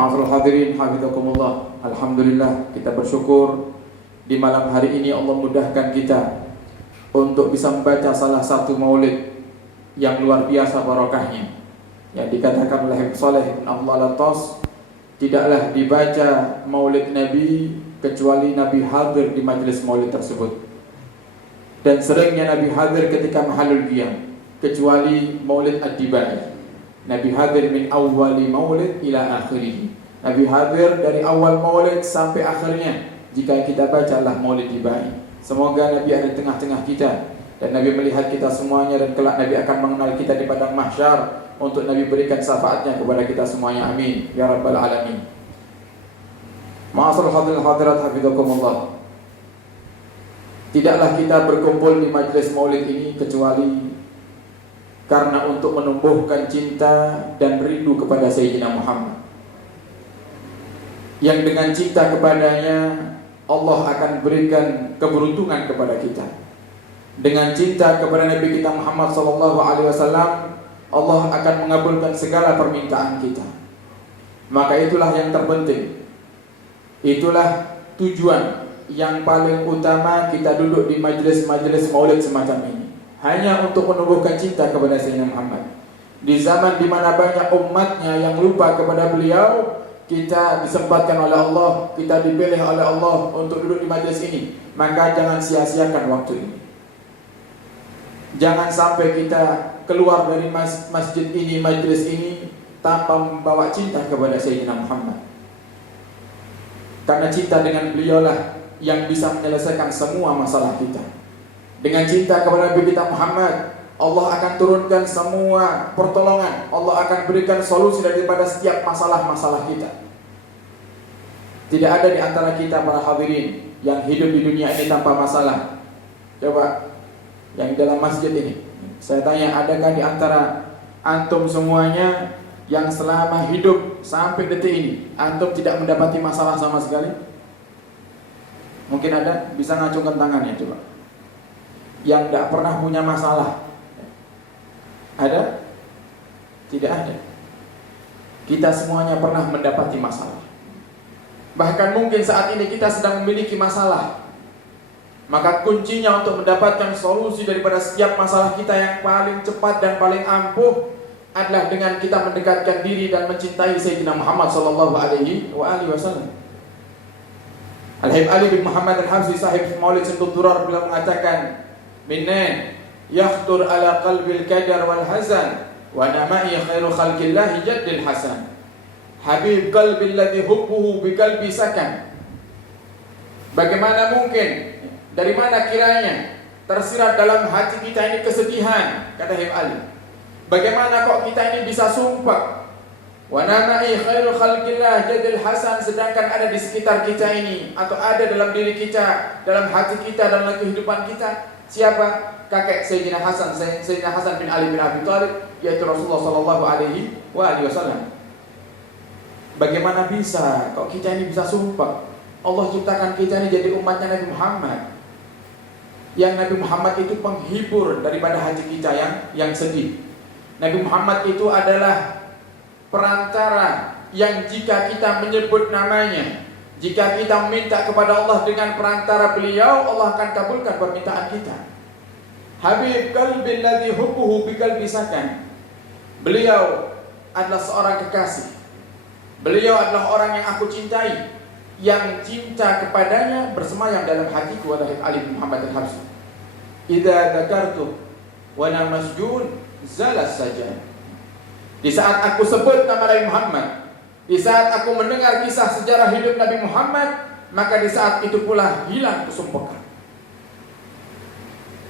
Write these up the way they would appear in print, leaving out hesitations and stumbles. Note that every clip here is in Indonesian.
Ma'asyiral hadirin hafizakumullah. Alhamdulillah, kita bersyukur di malam hari ini Allah mudahkan kita untuk bisa membaca salah satu maulid yang luar biasa barokahnya, yang dikatakan oleh Habib Saleh bin Abdullah Al-Atas, tidaklah dibaca maulid Nabi kecuali Nabi hadir di majelis maulid tersebut. Dan seringnya Nabi hadir ketika mahalul qiyam, kecuali maulid ad-dibai. Nabi hadir min awwali maulid ila akhirih. Nabi hadir dari awal maulid sampai akhirnya. Jika kita bacalah maulid dibai, semoga Nabi ada di tengah-tengah kita, dan Nabi melihat kita semuanya, dan kelak Nabi akan mengenal kita di padang mahsyar untuk Nabi berikan syafaatnya kepada kita semuanya. Amin ya rabbal alamin. Ma'asyiral hadirin hadirat hafizakumullah. Tidaklah kita berkumpul di majelis maulid ini kecuali karena untuk menumbuhkan cinta dan rindu kepada Sayyidina Muhammad, yang dengan cinta kepadanya Allah akan berikan keberuntungan kepada kita. Dengan cinta kepada Nabi kita Muhammad SAW, Allah akan mengabulkan segala permintaan kita. Maka itulah yang terpenting, itulah tujuan yang paling utama kita duduk di majelis-majelis maulid semacam ini, hanya untuk menumbuhkan cinta kepada Sayyidina Muhammad. Di zaman di mana banyak umatnya yang lupa kepada beliau, kita disempatkan oleh Allah, kita dipilih oleh Allah untuk duduk di majelis ini. Maka jangan sia-siakan waktu ini. Jangan sampai kita keluar dari masjid ini, majelis ini, tanpa membawa cinta kepada Sayyidina Muhammad. Karena cinta dengan beliaulah yang bisa menyelesaikan semua masalah kita. Dengan cinta kepada Nabi kita Muhammad, Allah akan turunkan semua pertolongan. Allah akan berikan solusi daripada setiap masalah-masalah kita. Tidak ada di antara kita para hadirin yang hidup di dunia ini tanpa masalah. Coba yang dalam masjid ini, saya tanya, adakah di antara antum semuanya yang selama hidup sampai detik ini antum tidak mendapati masalah sama sekali? Mungkin ada, bisa ngacungkan tangannya coba. Yang tidak pernah punya masalah, ada? Tidak ada. Kita semuanya pernah mendapati masalah. Bahkan mungkin saat ini kita sedang memiliki masalah. Maka kuncinya untuk mendapatkan solusi daripada setiap masalah kita yang paling cepat dan paling ampuh adalah dengan kita mendekatkan diri dan mencintai Sayyidina Muhammad sallallahu alaihi wasallam. Al-Habib Ali bin Muhammad Al-Habsyi sahib Maulid Simtud Durar beliau mengatakan, minna yakhtur ala qalbil kadar wal hazan wa nama'i khairu khalqillahi jaddil hasan. Habib qalbi alladhi hubbuhu bi qalbi sakan. Bagaimana mungkin, dari mana kiranya tersirat dalam hati kita ini kesedihan, kata Habib Ali. Bagaimana kok kita ini bisa sumpah wa nama'i khairu khalqillah jaddil hasan, sedangkan ada di sekitar kita ini, atau ada dalam diri kita, dalam hati kita, dalam kehidupan kita. Siapa? Kakek Sayyidina Hasan, Sayyidina Hasan bin Ali bin Abi Thalib, yaitu Rasulullah sallallahu alaihi wasallam. Bagaimana bisa kok kita ini bisa sumpah? Allah ciptakan kita ini jadi umatnya Nabi Muhammad, yang Nabi Muhammad itu penghibur daripada hati kita yang sedih. Nabi Muhammad itu adalah perantara yang jika kita menyebut namanya, jika kita minta kepada Allah dengan perantara beliau, Allah akan kabulkan permintaan kita. Habib qalbi alladhi hubbuhu bi qalbi sakan. Beliau adalah seorang kekasih. Beliau adalah orang yang aku cintai, yang cinta kepadanya bersemayam dalam hatiku, adalah Ali bin Muhammad Al-Habsyi. Idza dzakartu wa ana masjun zalas saja. Di saat aku sebut nama Nabi Muhammad, di saat aku mendengar kisah sejarah hidup Nabi Muhammad, maka di saat itu pula hilang kesumpahan.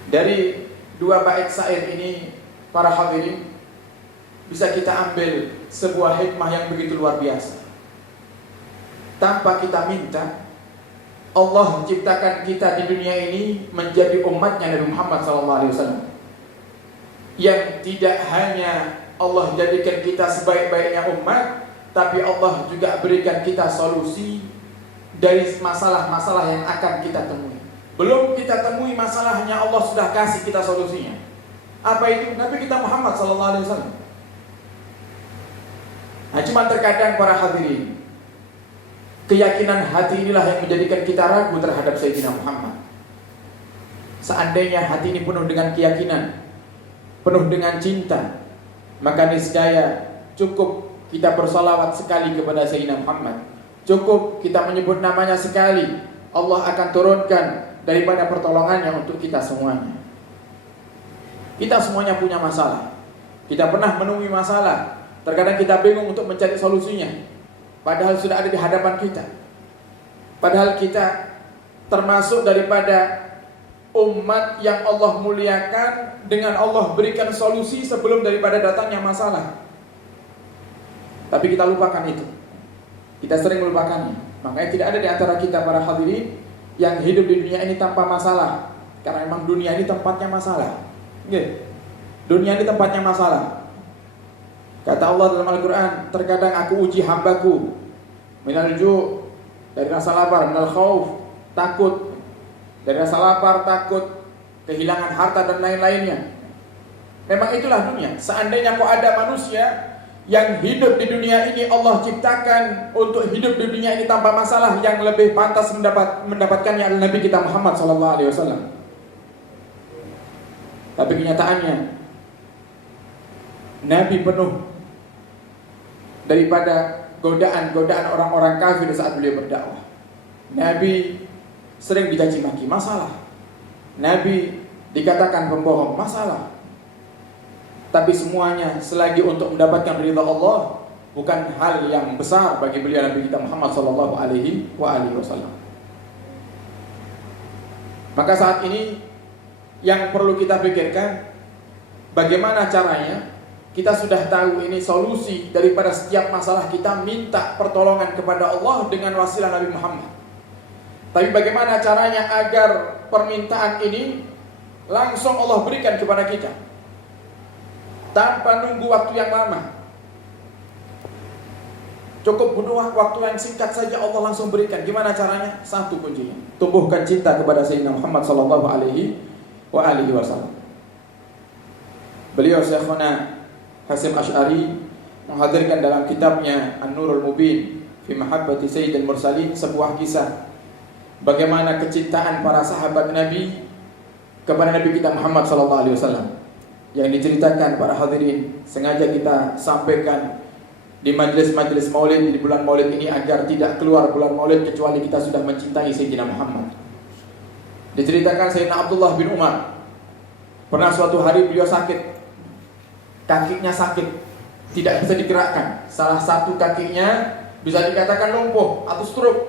Dari dua bait syair ini, para hadirin, bisa kita ambil sebuah hikmah yang begitu luar biasa. Tanpa kita minta, Allah menciptakan kita di dunia ini menjadi umatnya Nabi Muhammad SAW, yang tidak hanya Allah jadikan kita sebaik-baiknya umat, tapi Allah juga berikan kita solusi dari masalah-masalah yang akan kita temui. Belum kita temui masalahnya, Allah sudah kasih kita solusinya. Apa itu? Nabi kita Muhammad SAW. Nah, cuma terkadang para hadirin, keyakinan hati inilah yang menjadikan kita ragu terhadap Sayyidina Muhammad. Seandainya hati ini penuh dengan keyakinan, penuh dengan cinta, maka niscaya cukup kita bersalawat sekali kepada Sayyidina Muhammad, cukup kita menyebut namanya sekali, Allah akan turunkan daripada pertolongannya untuk kita semuanya. Kita semuanya punya masalah, kita pernah menemui masalah, terkadang kita bingung untuk mencari solusinya, padahal sudah ada di hadapan kita. Padahal kita termasuk daripada umat yang Allah muliakan dengan Allah berikan solusi sebelum daripada datangnya masalah. Tapi kita lupakan itu. Kita sering melupakannya. Makanya tidak ada di antara kita para hadirin yang hidup di dunia ini tanpa masalah. Karena memang dunia ini tempatnya masalah. Dunia ini tempatnya masalah. Kata Allah dalam Al-Quran, terkadang aku uji hambaku minal ju', dari rasa lapar, minal khauf, takut, dari rasa lapar, takut, kehilangan harta dan lain-lainnya. Memang itulah dunia. Seandainya kau ada manusia yang hidup di dunia ini, Allah ciptakan untuk hidup di dunia ini tanpa masalah, yang lebih pantas mendapatkannya adalah Nabi kita Muhammad SAW. Tapi kenyataannya Nabi penuh daripada godaan-godaan orang-orang kafir saat beliau berdakwah. Nabi sering dicaci maki, masalah. Nabi dikatakan pembohong, masalah. Tapi semuanya selagi untuk mendapatkan ridha Allah, bukan hal yang besar bagi beliau Nabi kita Muhammad sallallahu alaihi wasallam. Maka saat ini yang perlu kita pikirkan, bagaimana caranya kita sudah tahu ini solusi daripada setiap masalah kita, minta pertolongan kepada Allah dengan wasilah Nabi Muhammad. Tapi bagaimana caranya agar permintaan ini langsung Allah berikan kepada kita tanpa nunggu waktu yang lama. Cukup butuh waktu yang singkat saja Allah langsung berikan. Gimana caranya? Satu kuncinya, tumbuhkan cinta kepada Sayyidina Muhammad sallallahu alaihi wasallam. Beliau Syekhuna Hasyim Asy'ari menghadirkan dalam kitabnya An-Nurul Mubin fi Mahabbati Sayyidil Mursalin sebuah kisah bagaimana kecintaan para sahabat Nabi kepada Nabi kita Muhammad SAW, yang diceritakan para hadirin sengaja kita sampaikan di majelis-majelis maulid di bulan maulid ini agar tidak keluar bulan maulid kecuali kita sudah mencintai Sayyidina Muhammad. Diceritakan Sayyidina Abdullah bin Umar pernah suatu hari beliau sakit, kakinya sakit, tidak bisa digerakkan. Salah satu kakinya bisa dikatakan lumpuh atau stroke,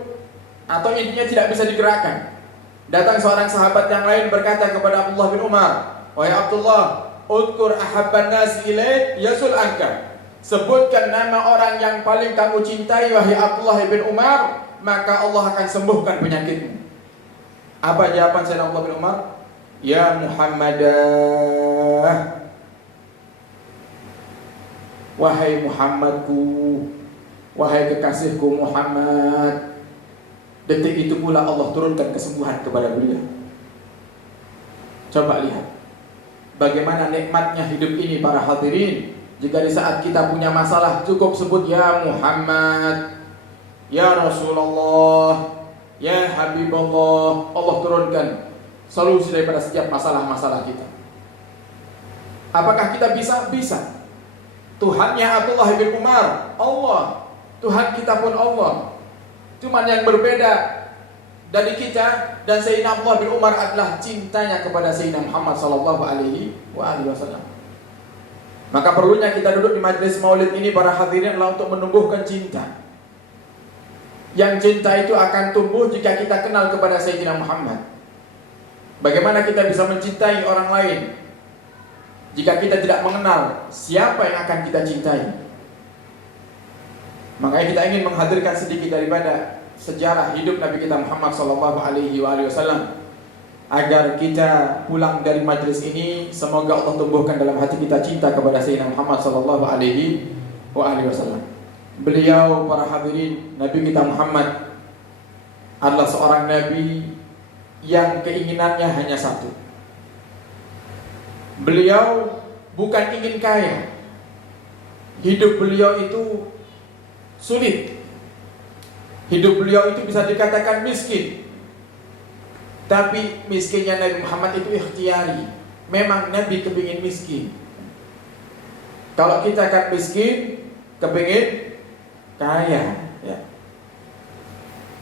atau intinya tidak bisa digerakkan. Datang seorang sahabat yang lain berkata kepada Abdullah bin Umar, wahai Abdullah, udkur ahabban nas ilaik yasul anka. Sebutkan nama orang yang paling kamu cintai wahai Abdullah bin Umar, maka Allah akan sembuhkan penyakitmu. Apa jawaban Sayyidina Abdullah bin Umar? Ya Muhammadah, wahai Muhammadku, wahai kekasihku Muhammad. Detik itu pula Allah turunkan kesembuhan kepada beliau. Coba lihat bagaimana nikmatnya hidup ini para hadirin. Jika di saat kita punya masalah cukup sebut ya Muhammad, ya Rasulullah, ya Habibullah, Allah turunkan solusi daripada setiap masalah-masalah kita. Apakah kita bisa? Bisa. Tuhannya Abdullah bin Umar Allah, Tuhan kita pun Allah. Cuman yang berbeda dari kita dan Sayyidina Abdullah bin Umar adalah cintanya kepada Sayyidina Muhammad sallallahu alaihi wasallam. Maka perlunya kita duduk di majelis maulid ini para hadirin adalah untuk menumbuhkan cinta. Yang cinta itu akan tumbuh jika kita kenal kepada Sayyidina Muhammad. Bagaimana kita bisa mencintai orang lain jika kita tidak mengenal siapa yang akan kita cintai? Makanya kita ingin menghadirkan sedikit daripada sejarah hidup Nabi kita Muhammad SAW, agar kita pulang dari majlis ini semoga Allah tumbuhkan dalam hati kita cinta kepada Sayyidina Muhammad SAW. Beliau para hadirin, Nabi kita Muhammad adalah seorang Nabi yang keinginannya hanya satu. Beliau bukan ingin kaya. Hidup beliau itu sulit. Hidup beliau itu bisa dikatakan miskin. Tapi miskinnya Nabi Muhammad itu ikhtiari. Memang Nabi kepingin miskin. Kalau kita kan miskin, kepingin kaya, ya.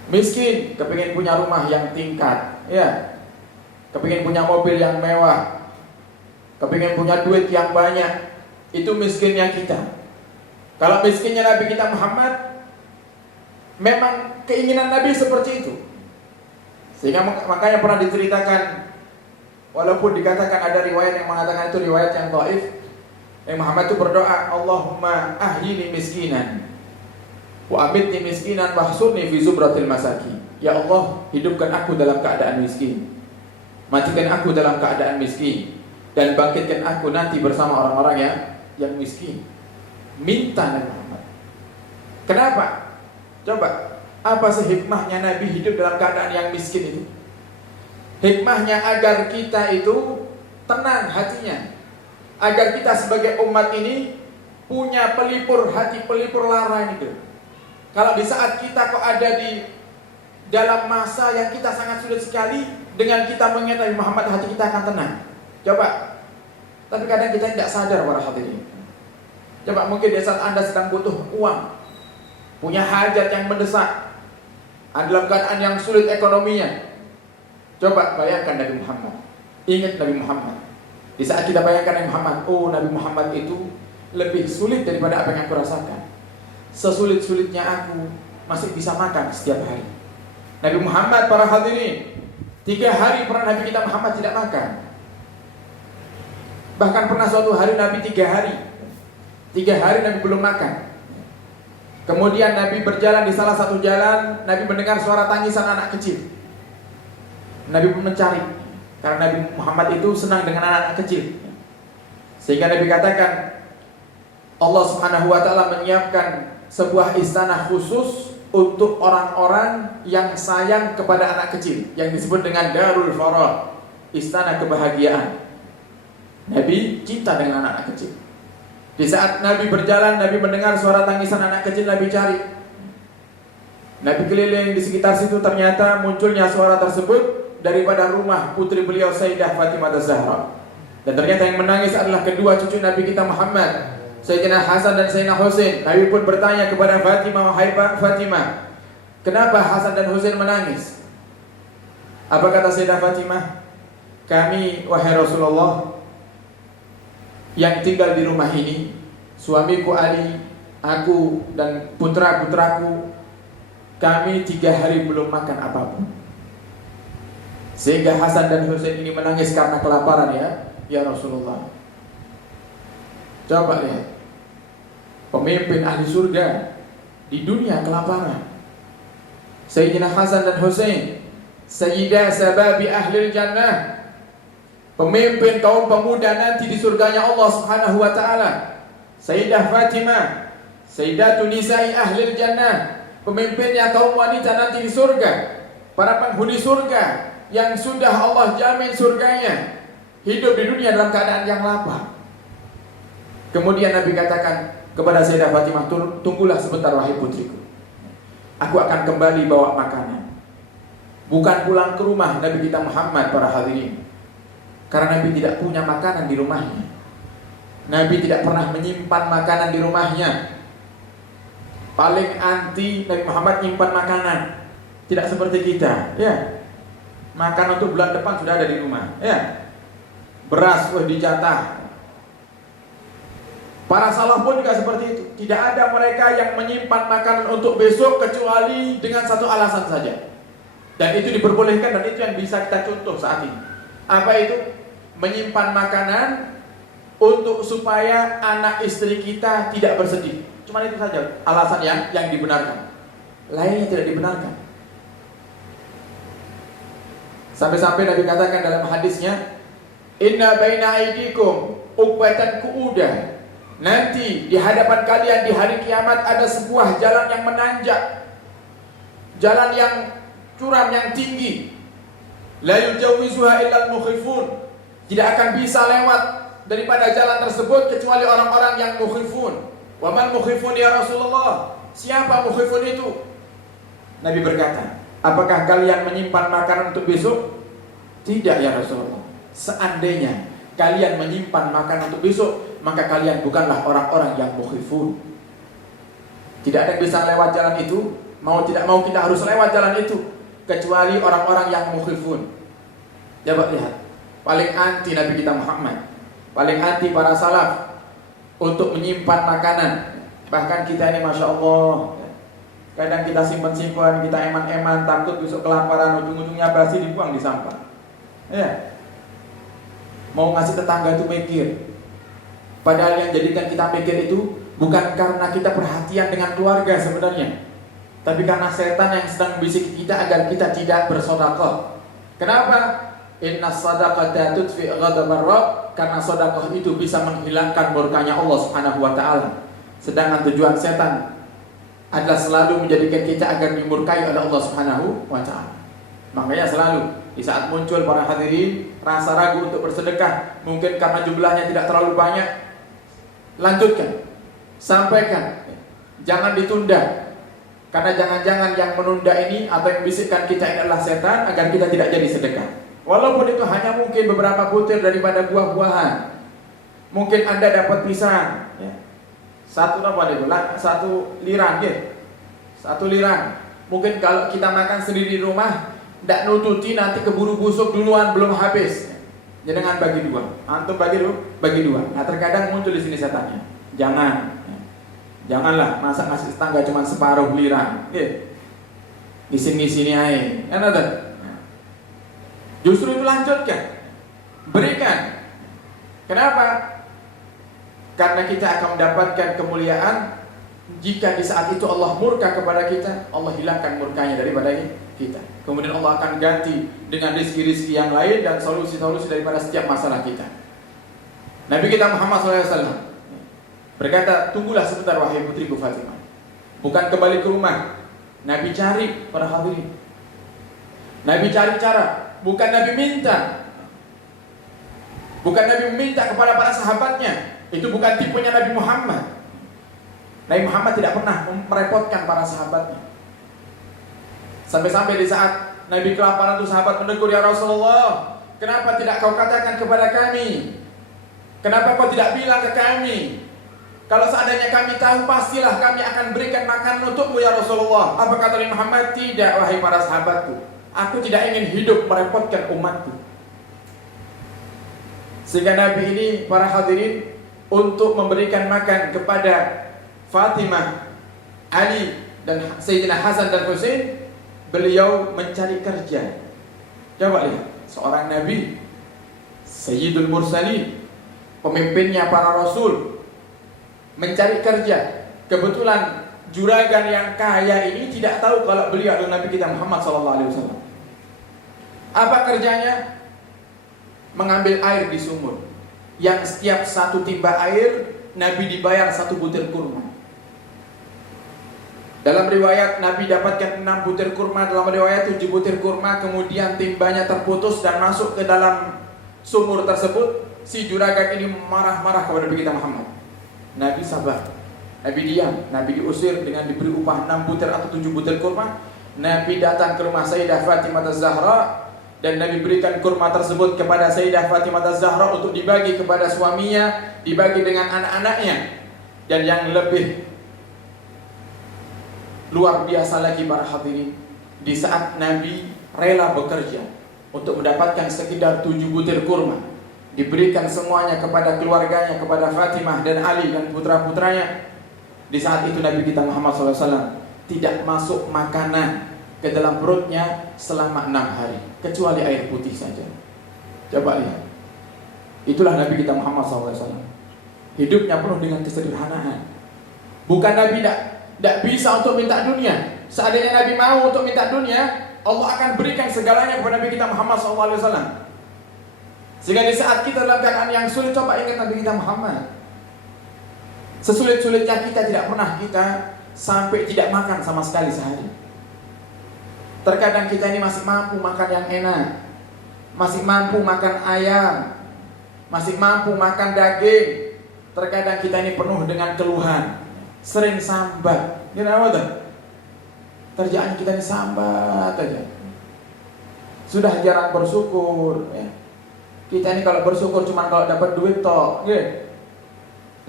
Miskin, kepingin punya rumah yang tingkat, ya. Kepingin punya mobil yang mewah, kepingin punya duit yang banyak. Itu miskinnya kita. Kalau miskinnya Nabi kita Muhammad, memang keinginan Nabi seperti itu. Sehingga makanya pernah diceritakan, walaupun dikatakan ada riwayat yang mengatakan itu riwayat yang dhaif, Muhammad itu berdoa, Allahumma ahyini miskinan wa amitni miskinan wahsurni fi zubratil masakin. Ya Allah, hidupkan aku dalam keadaan miskin, matikan aku dalam keadaan miskin, dan bangkitkan aku nanti bersama orang-orang yang miskin. Minta Nabi Muhammad. Kenapa? Coba, apa sih hikmahnya Nabi hidup dalam keadaan yang miskin itu? Hikmahnya agar kita itu tenang hatinya, agar kita sebagai umat ini punya pelipur hati, pelipur lara itu. Kalau di saat kita kok ada di dalam masa yang kita sangat sulit sekali, dengan kita mengingat Nabi Muhammad, hati kita akan tenang. Coba. Tapi kadang kita tidak sadar para hadirin. Coba, mungkin di saat Anda sedang butuh uang, punya hajat yang mendesak, dalam keadaan yang sulit ekonominya, coba bayangkan Nabi Muhammad. Ingat Nabi Muhammad. Di saat kita bayangkan Nabi Muhammad, oh Nabi Muhammad itu lebih sulit daripada apa yang aku rasakan. Sesulit-sulitnya aku masih bisa makan setiap hari. Nabi Muhammad, para hadirin, 3 hari pernah Nabi kita Muhammad tidak makan. Bahkan pernah suatu hari Nabi 3 hari Nabi belum makan. Kemudian Nabi berjalan di salah satu jalan, Nabi mendengar suara tangisan anak kecil. Nabi pun mencari, karena Nabi Muhammad itu senang dengan anak-anak kecil. Sehingga Nabi katakan, Allah Subhanahu wa ta'ala menyiapkan sebuah istana khusus untuk orang-orang yang sayang kepada anak kecil, yang disebut dengan Darul Farah, istana kebahagiaan. Nabi cinta dengan anak-anak kecil. Di saat Nabi berjalan, Nabi mendengar suara tangisan anak kecil, Nabi cari. Nabi keliling di sekitar situ, ternyata munculnya suara tersebut daripada rumah putri beliau Sayyidah Fatimah Az-Zahra. Dan ternyata yang menangis adalah kedua cucu Nabi kita Muhammad, Sayyidina Hasan dan Sayyidina Husain. Nabi pun bertanya kepada Fatimah, wahai Fatimah, kenapa Hasan dan Husain menangis? Apa kata Sayyidah Fatimah? Kami, wahai Rasulullah, yang tinggal di rumah ini, suamiku Ali, aku dan putra-putraku, kami 3 hari belum makan apapun. Sehingga Hasan dan Husain ini menangis karena kelaparan, ya Rasulullah. Coba lihat, pemimpin ahli surga di dunia kelaparan. Sayyidina Hasan dan Husain, Sayyidah Sababi Ahlil Jannah, pemimpin kaum pemuda nanti di surganya Allah Subhanahu wa ta'ala. Sayyidah Fatimah, Sayyidatu Nisa'i Ahlil Jannah, pemimpinnya kaum wanita nanti di surga, para penghuni surga yang sudah Allah jamin surganya, hidup di dunia dalam keadaan yang lapar. Kemudian Nabi katakan kepada Sayyidah Fatimah, tunggulah sebentar wahai putriku, aku akan kembali bawa makanan. Bukan pulang ke rumah Nabi kita Muhammad, para hadirin, karena Nabi tidak punya makanan di rumahnya. Nabi tidak pernah menyimpan makanan di rumahnya. Paling anti Nabi Muhammad nyimpan makanan. Tidak seperti kita, ya. Makan untuk bulan depan sudah ada di rumah, ya. Beras dijatah. Para salaf pun juga seperti itu. Tidak ada mereka yang menyimpan makanan untuk besok kecuali dengan satu alasan saja. Dan itu diperbolehkan, dan itu yang bisa kita contoh saat ini. Apa itu? Menyimpan makanan untuk supaya anak istri kita tidak bersedih. Cuma itu saja alasan yang dibenarkan. Lainnya tidak dibenarkan. Sampai-sampai Nabi katakan dalam hadisnya, inna baina aidikum uqbatan qu'udah. Nanti di hadapan kalian di hari kiamat ada sebuah jalan yang menanjak, jalan yang curam, yang tinggi. La yujawizuha illa al-mukhifun. Tidak akan bisa lewat daripada jalan tersebut kecuali orang-orang yang mukhifun. Wa man mukhifun ya Rasulullah? Siapa mukhifun itu? Nabi berkata, apakah kalian menyimpan makanan untuk besok? Tidak ya Rasulullah. Seandainya kalian menyimpan makanan untuk besok, maka kalian bukanlah orang-orang yang mukhifun. Tidak ada yang bisa lewat jalan itu. Mau tidak mau kita harus lewat jalan itu, kecuali orang-orang yang mukhifun. Coba lihat, paling anti Nabi kita Muhammad, paling anti para salaf untuk menyimpan makanan. Bahkan kita ini Masya Allah, kadang kita simpan-simpan, kita eman-eman, takut besok kelaparan, ujung-ujungnya basi dibuang di sampah. Ya, mau ngasih tetangga itu mikir. Padahal yang jadikan kita mikir itu bukan karena kita perhatian dengan keluarga sebenarnya, tapi karena setan yang sedang membisiki kita agar kita tidak bersedekah. Kenapa? Inna sadaqata tudfi ghadabar Rabb, karena sedekah itu bisa menghilangkan murkanya Allah Subhanahu wa taala. Sedangkan tujuan setan adalah selalu menjadikan kita agar dimurkai oleh Allah Subhanahu wa taala. Makanya selalu di saat muncul para hadirin rasa ragu untuk bersedekah, mungkin karena jumlahnya tidak terlalu banyak, lanjutkan, sampaikan, jangan ditunda. Karena jangan-jangan yang menunda ini atau yang bisikkan kita ini adalah setan agar kita tidak jadi sedekah. Walaupun itu hanya mungkin beberapa butir daripada buah-buahan. Mungkin Anda dapat pisang, ya. Satu liran, ya. Satu liran. Mungkin kalau kita makan sendiri di rumah, tidak nututi, nanti keburu busuk duluan, belum habis. Jangan bagi dua. Antum bagi dua. Nah, terkadang muncul di sini setannya. Janganlah masa ngasih tetangga cuma separuh liran. Ngisi-ngisi aja. Kan ada. Justru itu lanjutkan. Berikan. Kenapa? Karena kita akan mendapatkan kemuliaan jika di saat itu Allah murka kepada kita, Allah hilangkan murkanya daripada kita. Kemudian Allah akan ganti dengan rizki-rizki yang lain dan solusi-solusi daripada setiap masalah kita. Nabi kita Muhammad SAW berkata, tunggulah sebentar wahai putriku Fatimah. Bukan kembali ke rumah. Nabi cari para hadirin. Nabi cari cara. Bukan Nabi minta. Bukan Nabi meminta kepada para sahabatnya. Itu bukan tipenya Nabi Muhammad. Nabi Muhammad tidak pernah merepotkan para sahabatnya. Sampai-sampai di saat Nabi kelaparan itu sahabat menegur, ya Rasulullah, kenapa tidak kau katakan kepada kami? Kenapa kau tidak bilang ke kami? Kalau seandainya kami tahu, pastilah kami akan berikan makan untukmu ya Rasulullah. Apa kata Nabi Muhammad? Tidak, wahai para sahabatku. Aku tidak ingin hidup merepotkan umatku. Sehingga Nabi ini, para hadirin, untuk memberikan makan kepada Fatimah, Ali, dan Sayyidina Hasan dan Husain, beliau mencari kerja. Coba lihat, seorang Nabi, Sayyidul Mursalin, pemimpinnya para Rasul, mencari kerja. Kebetulan juragan yang kaya ini tidak tahu kalau beliau adalah Nabi kita Muhammad SAW. Apa kerjanya? Mengambil air di sumur, yang setiap satu timba air Nabi dibayar 1 butir kurma. Dalam riwayat Nabi dapatkan 6 butir kurma, dalam riwayat 7 butir kurma. Kemudian timbanya terputus dan masuk ke dalam sumur tersebut. Si juragan ini marah-marah kepada Nabi kita Muhammad. Nabi sabar, Nabi diam, Nabi diusir dengan diberi upah 6 butir atau 7 butir kurma. Nabi datang ke rumah Sayyidah Fatimah Az-Zahra, dan Nabi berikan kurma tersebut kepada Sayyidah Fatimah Az-Zahra untuk dibagi kepada suaminya, dibagi dengan anak-anaknya. Dan yang lebih luar biasa lagi para hadirin, di saat Nabi rela bekerja untuk mendapatkan sekedar 7 butir kurma, diberikan semuanya kepada keluarganya, kepada Fatimah dan Ali dan putra-putranya. Di saat itu Nabi kita Muhammad SAW tidak masuk makanan ke dalam perutnya selama 6 hari, kecuali air putih saja. Coba lihat. Itulah Nabi kita Muhammad SAW. Hidupnya penuh dengan kesederhanaan. Bukan Nabi tidak bisa untuk minta dunia. Seandainya Nabi mau untuk minta dunia, Allah akan berikan segalanya kepada Nabi kita Muhammad SAW. Sehingga di saat kita dalam keadaan yang sulit, coba ingat Nabi kita Muhammad. Sesulit-sulitnya kita tidak pernah kita sampai tidak makan sama sekali sehari. Terkadang kita ini masih mampu makan yang enak, masih mampu makan ayam, masih mampu makan daging. Terkadang kita ini penuh dengan keluhan, sering sambat. Kenapa tuh? Kerjaan kita ini sambat aja. Sudah jarang bersyukur. Ya. Kita ini kalau bersyukur cuma kalau dapat duit toh. Ya.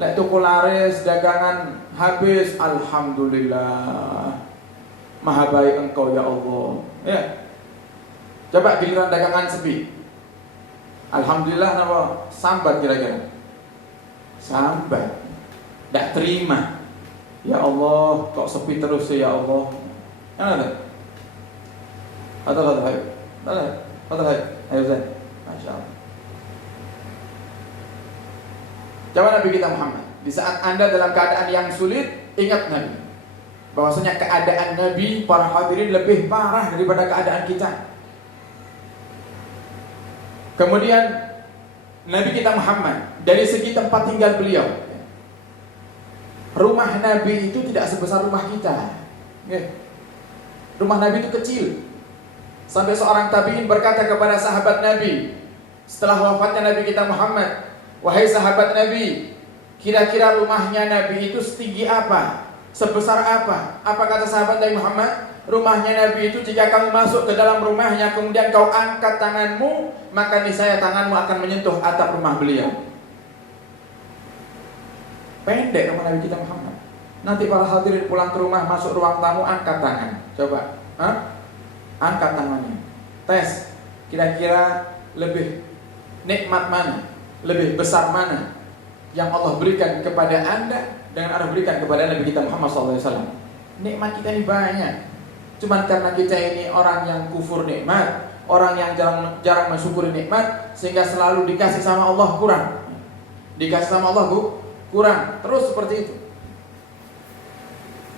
Lek tuku laris, dagangan habis, alhamdulillah. Maha baik Engkau ya Allah. Ya. Coba giliran dagangan sepi. Alhamdulillah napa? Sambat kira-kira. Sambat. Tak terima. Ya Allah, kok sepi terus ya Allah. Ada. Ada. Ayo Zat. Masyaallah. Coba Nabi kita Muhammad, di saat Anda dalam keadaan yang sulit, ingat Nabi. Bahwasanya keadaan Nabi, para hadirin, lebih parah daripada keadaan kita. Kemudian Nabi kita Muhammad, dari segi tempat tinggal beliau, rumah Nabi itu tidak sebesar rumah kita. Rumah Nabi itu kecil. Sampai seorang tabi'in berkata kepada sahabat Nabi setelah wafatnya Nabi kita Muhammad, wahai sahabat Nabi, kira-kira rumahnya Nabi itu setinggi apa? Sebesar apa? Apa kata sahabat Nabi Muhammad? Rumahnya Nabi itu jika kamu masuk ke dalam rumahnya, kemudian kau angkat tanganmu, maka niscaya tanganmu akan menyentuh atap rumah beliau. Pendek rumah Nabi kita Muhammad. Nanti para hadirin pulang ke rumah, masuk ruang tamu, angkat tangan. Coba, angkat tangannya. Tes, kira-kira lebih nikmat mana? Lebih besar mana yang Allah berikan kepada Anda dengan Allah berikan kepada Nabi kita Muhammad SAW. Nikmat kita ini banyak. Cuman karena kita ini orang yang kufur nikmat, orang yang jarang mensyukuri nikmat, sehingga selalu dikasih sama Allah kurang. Dikasih sama Allah kurang. Terus seperti itu.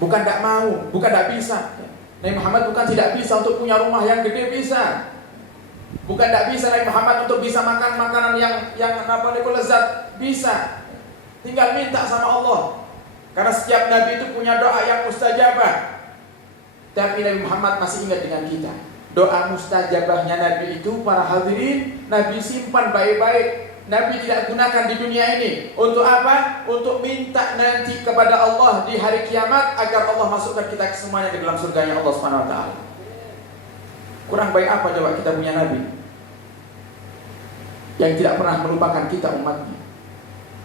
Bukan tidak mau, bukan tidak bisa. Nabi Muhammad bukan tidak bisa untuk punya rumah yang gede, bisa. Bukan tidak bisa Nabi Muhammad untuk bisa makan makanan yang lezat, bisa. Tinggal minta sama Allah. Karena setiap Nabi itu punya doa yang mustajabah. Tapi Nabi Muhammad masih ingat dengan kita. Doa mustajabahnya Nabi itu, para hadirin, Nabi simpan baik-baik. Nabi tidak gunakan di dunia ini. Untuk apa? Untuk minta nanti kepada Allah di hari kiamat agar Allah masukkan kita semuanya ke dalam surganya Allah Subhanahu wa taala. Kurang baik apa coba kita punya Nabi yang tidak pernah melupakan kita umatnya.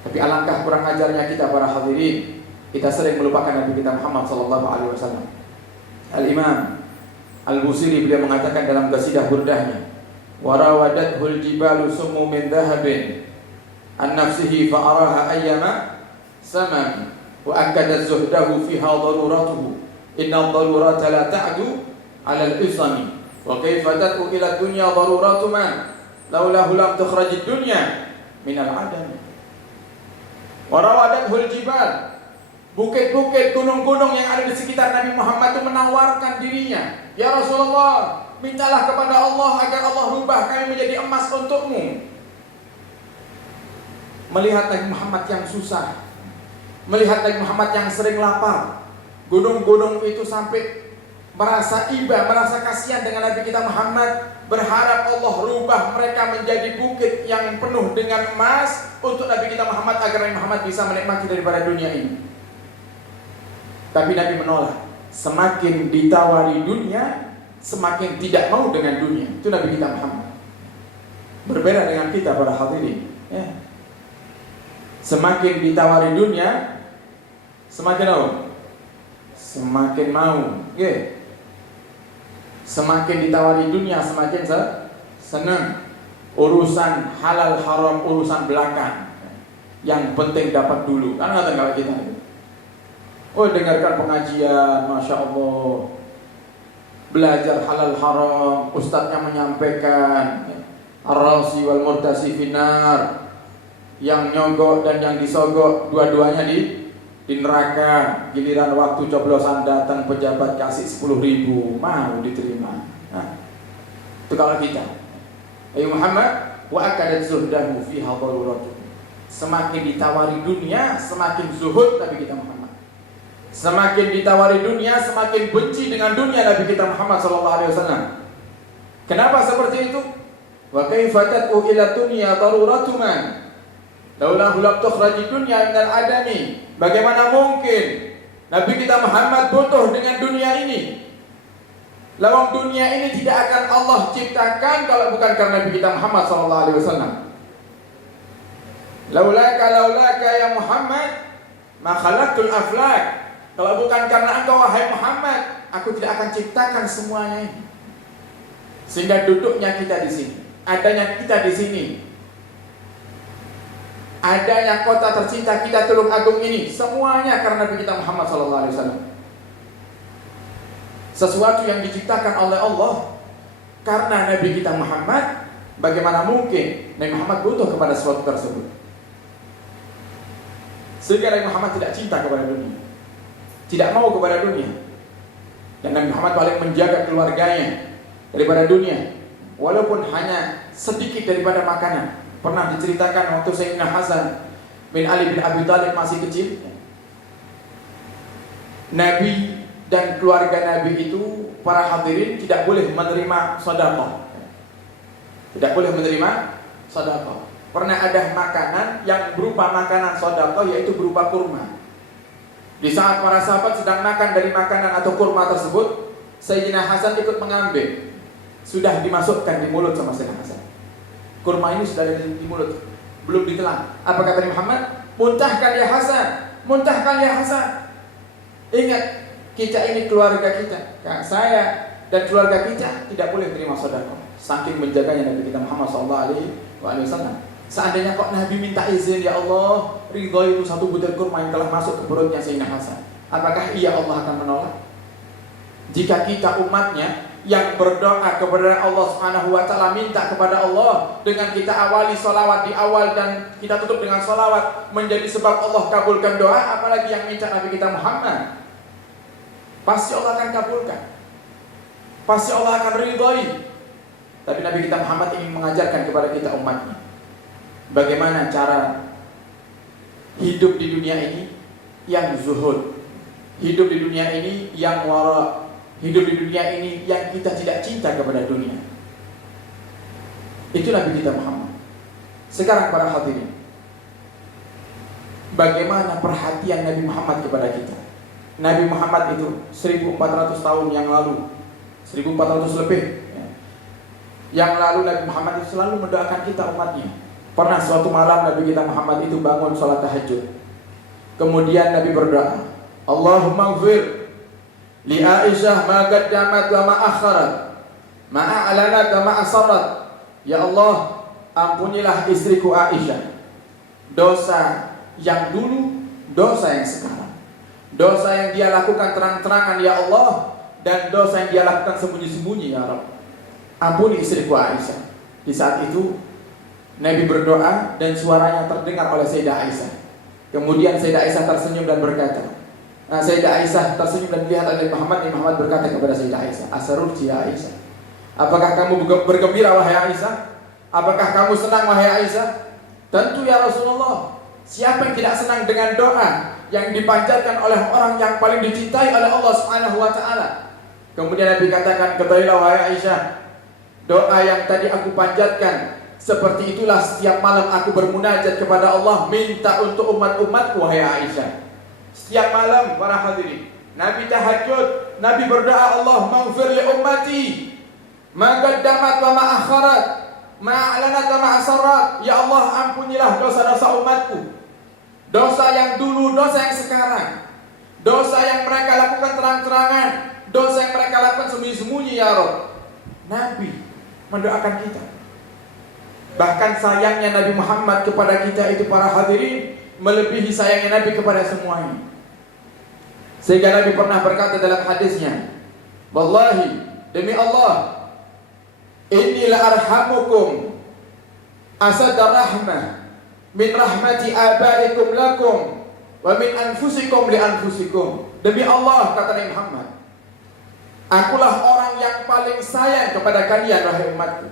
Tapi alangkah kurang ajarnya kita, para hadirin. Kita sering melupakan Nabi kita Muhammad SAW. Al-Imam Al-Busiri beliau mengatakan dalam qasidah burdahnya, warawadathul jibalu summu min dhahabin an nafsihi fa'araha ayyama samam wa akada zuhdahu fiha daruratuhu inna darurata la ta'du 'ala al-isami wa kaifa tad'u ila dunya daruratu man laulahu lam tukhrajid dunya min al-'adam. Warawadathul jibal, bukit-bukit, gunung-gunung yang ada di sekitar Nabi Muhammad itu menawarkan dirinya. Ya Rasulullah, mintalah kepada Allah agar Allah rubah kami menjadi emas untukmu. Melihat Nabi Muhammad yang susah, melihat Nabi Muhammad yang sering lapar, gunung-gunung itu sampai merasa iba, merasa kasihan dengan Nabi kita Muhammad, berharap Allah rubah mereka menjadi bukit yang penuh dengan emas untuk Nabi kita Muhammad agar Nabi Muhammad bisa menikmati daripada dunia ini. Tapi Nabi menolak. Semakin ditawari dunia, semakin tidak mau dengan dunia. Itu Nabi kita Muhammad. Berbeda dengan kita, para hadirin. Ya. Semakin ditawari dunia, semakin mau. Semakin mau. Ya. Semakin ditawari dunia, semakin senang. Urusan halal haram, urusan belakang. Yang penting dapat dulu. Kan kata kalau kita itu. Oh, dengarkan pengajian, Masya Allah, belajar halal haram, ustadznya menyampaikan ar-rasi wal murtasi finar, yang nyogok dan yang disogok dua-duanya di neraka. Giliran waktu coblosan datang pejabat kasih 10.000, mau diterima. Nah, itu kalau kita. Ayo Muhammad, wa akadat zuhdahu fiha daruratuh. Semakin ditawari dunia, semakin zuhud Nabi kita Muhammad. Semakin ditawari dunia, semakin benci dengan dunia Nabi kita Muhammad SAW. Kenapa seperti itu? Wa kaifa tad'u ila dunya daruratu man laulahu lam tukhraj dunya minal adami. Bagaimana mungkin Nabi kita Muhammad butuh dengan dunia ini. Lawang dunia ini tidak akan Allah ciptakan kalau bukan karena Nabi kita Muhammad sallallahu alaihi wasallam. Laulaka ya Muhammad ma khalaqtul aflak. Kalau bukan karena engkau wahai Muhammad, aku tidak akan ciptakan semuanya ini. Sehingga duduknya kita di sini, adanya kita di sini, adanya kota tercinta kita Tulung Agung ini, semuanya karena Nabi kita Muhammad sallallahu alaihi wasallam. Sesuatu yang diciptakan oleh Allah karena Nabi kita Muhammad, bagaimana mungkin Nabi Muhammad butuh kepada sesuatu tersebut? Sehingga Nabi Muhammad tidak cinta kepada dunia, tidak mau kepada dunia. Dan Nabi Muhammad paling menjaga keluarganya daripada dunia, walaupun hanya sedikit daripada makanan. Pernah diceritakan waktu Sayyidina Hasan bin Ali bin Abi Thalib masih kecil, Nabi dan keluarga Nabi itu, para hadirin, tidak boleh menerima sedekah. Tidak boleh menerima sedekah. Pernah ada makanan yang berupa makanan sedekah, yaitu berupa kurma. Di saat para sahabat sedang makan dari makanan atau kurma tersebut, Sayyidina Hasan ikut mengambil. Sudah dimasukkan di mulut sama Sayyidina Hasan. Kurma ini sudah ada di mulut, belum ditelan. Apa kata Nabi Muhammad? Muntahkan ya Hasan, muntahkan ya Hasan. Ingat, kita ini keluarga kita, saya dan keluarga kita tidak boleh terima sedekah. Saking menjaganya Nabi kita Muhammad SAW. Seandainya kok Nabi minta izin, ya Allah, ridho itu satu butir kurma yang telah masuk ke perutnya Sayyidina Hasan, apakah iya Allah akan menolak? Jika kita umatnya yang berdoa kepada Allah Subhanahu wa taala, minta kepada Allah dengan kita awali sholawat di awal dan kita tutup dengan sholawat menjadi sebab Allah kabulkan doa, apalagi yang minta Nabi kita Muhammad, pasti Allah akan kabulkan, pasti Allah akan ridhoi. Tapi Nabi kita Muhammad ingin mengajarkan kepada kita umatnya bagaimana cara hidup di dunia ini yang zuhud, hidup di dunia ini yang wara, hidup di dunia ini yang kita tidak cinta kepada dunia. Itu Nabi kita Muhammad. Sekarang para hadirin, bagaimana perhatian Nabi Muhammad kepada kita? Nabi Muhammad itu 1400 tahun yang lalu, 1400 lebih yang lalu, Nabi Muhammad itu selalu mendoakan kita umatnya. Pernah suatu malam Nabi kita Muhammad itu bangun sholat tahajud, kemudian Nabi berdoa, Allahumma ighfir li Aisyah ma qaddamat wa ma akharat, ma a'lanat wa ma asarrat. Ya Allah, ampunilah istriku Aisyah, dosa yang dulu, dosa yang sekarang, dosa yang dia lakukan terang-terangan ya Allah, dan dosa yang dia lakukan sembunyi-sembunyi ya Rabb. Ampuni istriku Aisyah. Di saat itu Nabi berdoa dan suaranya terdengar oleh Sayyidah Aisyah. Kemudian Sayyidah Aisyah tersenyum dan berkata, Sayyidah Aisyah tersenyum dan melihat Nabi Muhammad. Nabi Muhammad berkata kepada Sayyidah Aisyah, Asarurti ya Aisyah, apakah kamu bergembira wahai Aisyah? Apakah kamu senang wahai Aisyah? Tentu ya Rasulullah. Siapa yang tidak senang dengan doa yang dipanjatkan oleh orang yang paling dicintai oleh Allah Subhanahu wa taala? Kemudian Nabi katakan, ketahuilah wahai Aisyah, doa yang tadi aku panjatkan, seperti itulah setiap malam aku bermunajat kepada Allah, minta untuk umat-umatku wahai Aisyah. Setiap malam para hadirin, Nabi tahajud, Nabi berdoa, Allah maghfir li ummati ma qaddamat wa ma akharat, ma a'lanat wa ma asarrat. Ya Allah, ampunilah dosa-dosa umatku, dosa yang dulu, dosa yang sekarang, dosa yang mereka lakukan terang-terangan, dosa yang mereka lakukan sembunyi-sembunyi ya Rabb. Nabi mendoakan kita. Bahkan sayangnya Nabi Muhammad kepada kita itu para hadirin melebihi sayangnya Nabi kepada semuanya. Sehingga Nabi pernah berkata dalam hadisnya, wallahi, demi Allah, inni la arhamukum asada rahmah min rahmati abaikum lakum wa min anfusikum li anfusikum. Demi Allah, kata Nabi Muhammad, akulah orang yang paling sayang kepada kalian wahai umatku,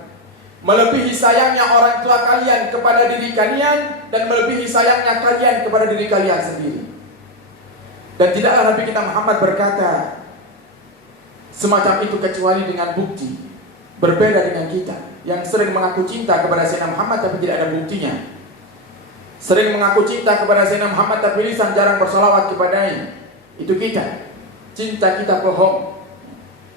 melebihi sayangnya orang tua kalian kepada diri kalian, dan melebihi sayangnya kalian kepada diri kalian sendiri. Dan tidaklah Nabi kita Muhammad berkata semacam itu kecuali dengan bukti. Berbeda dengan kita yang sering mengaku cinta kepada Sayyidina Muhammad tapi tidak ada buktinya. Sering mengaku cinta kepada Sayyidina Muhammad tapi lisan jarang bersolawat kepadanya. Itu kita. Cinta kita bohong,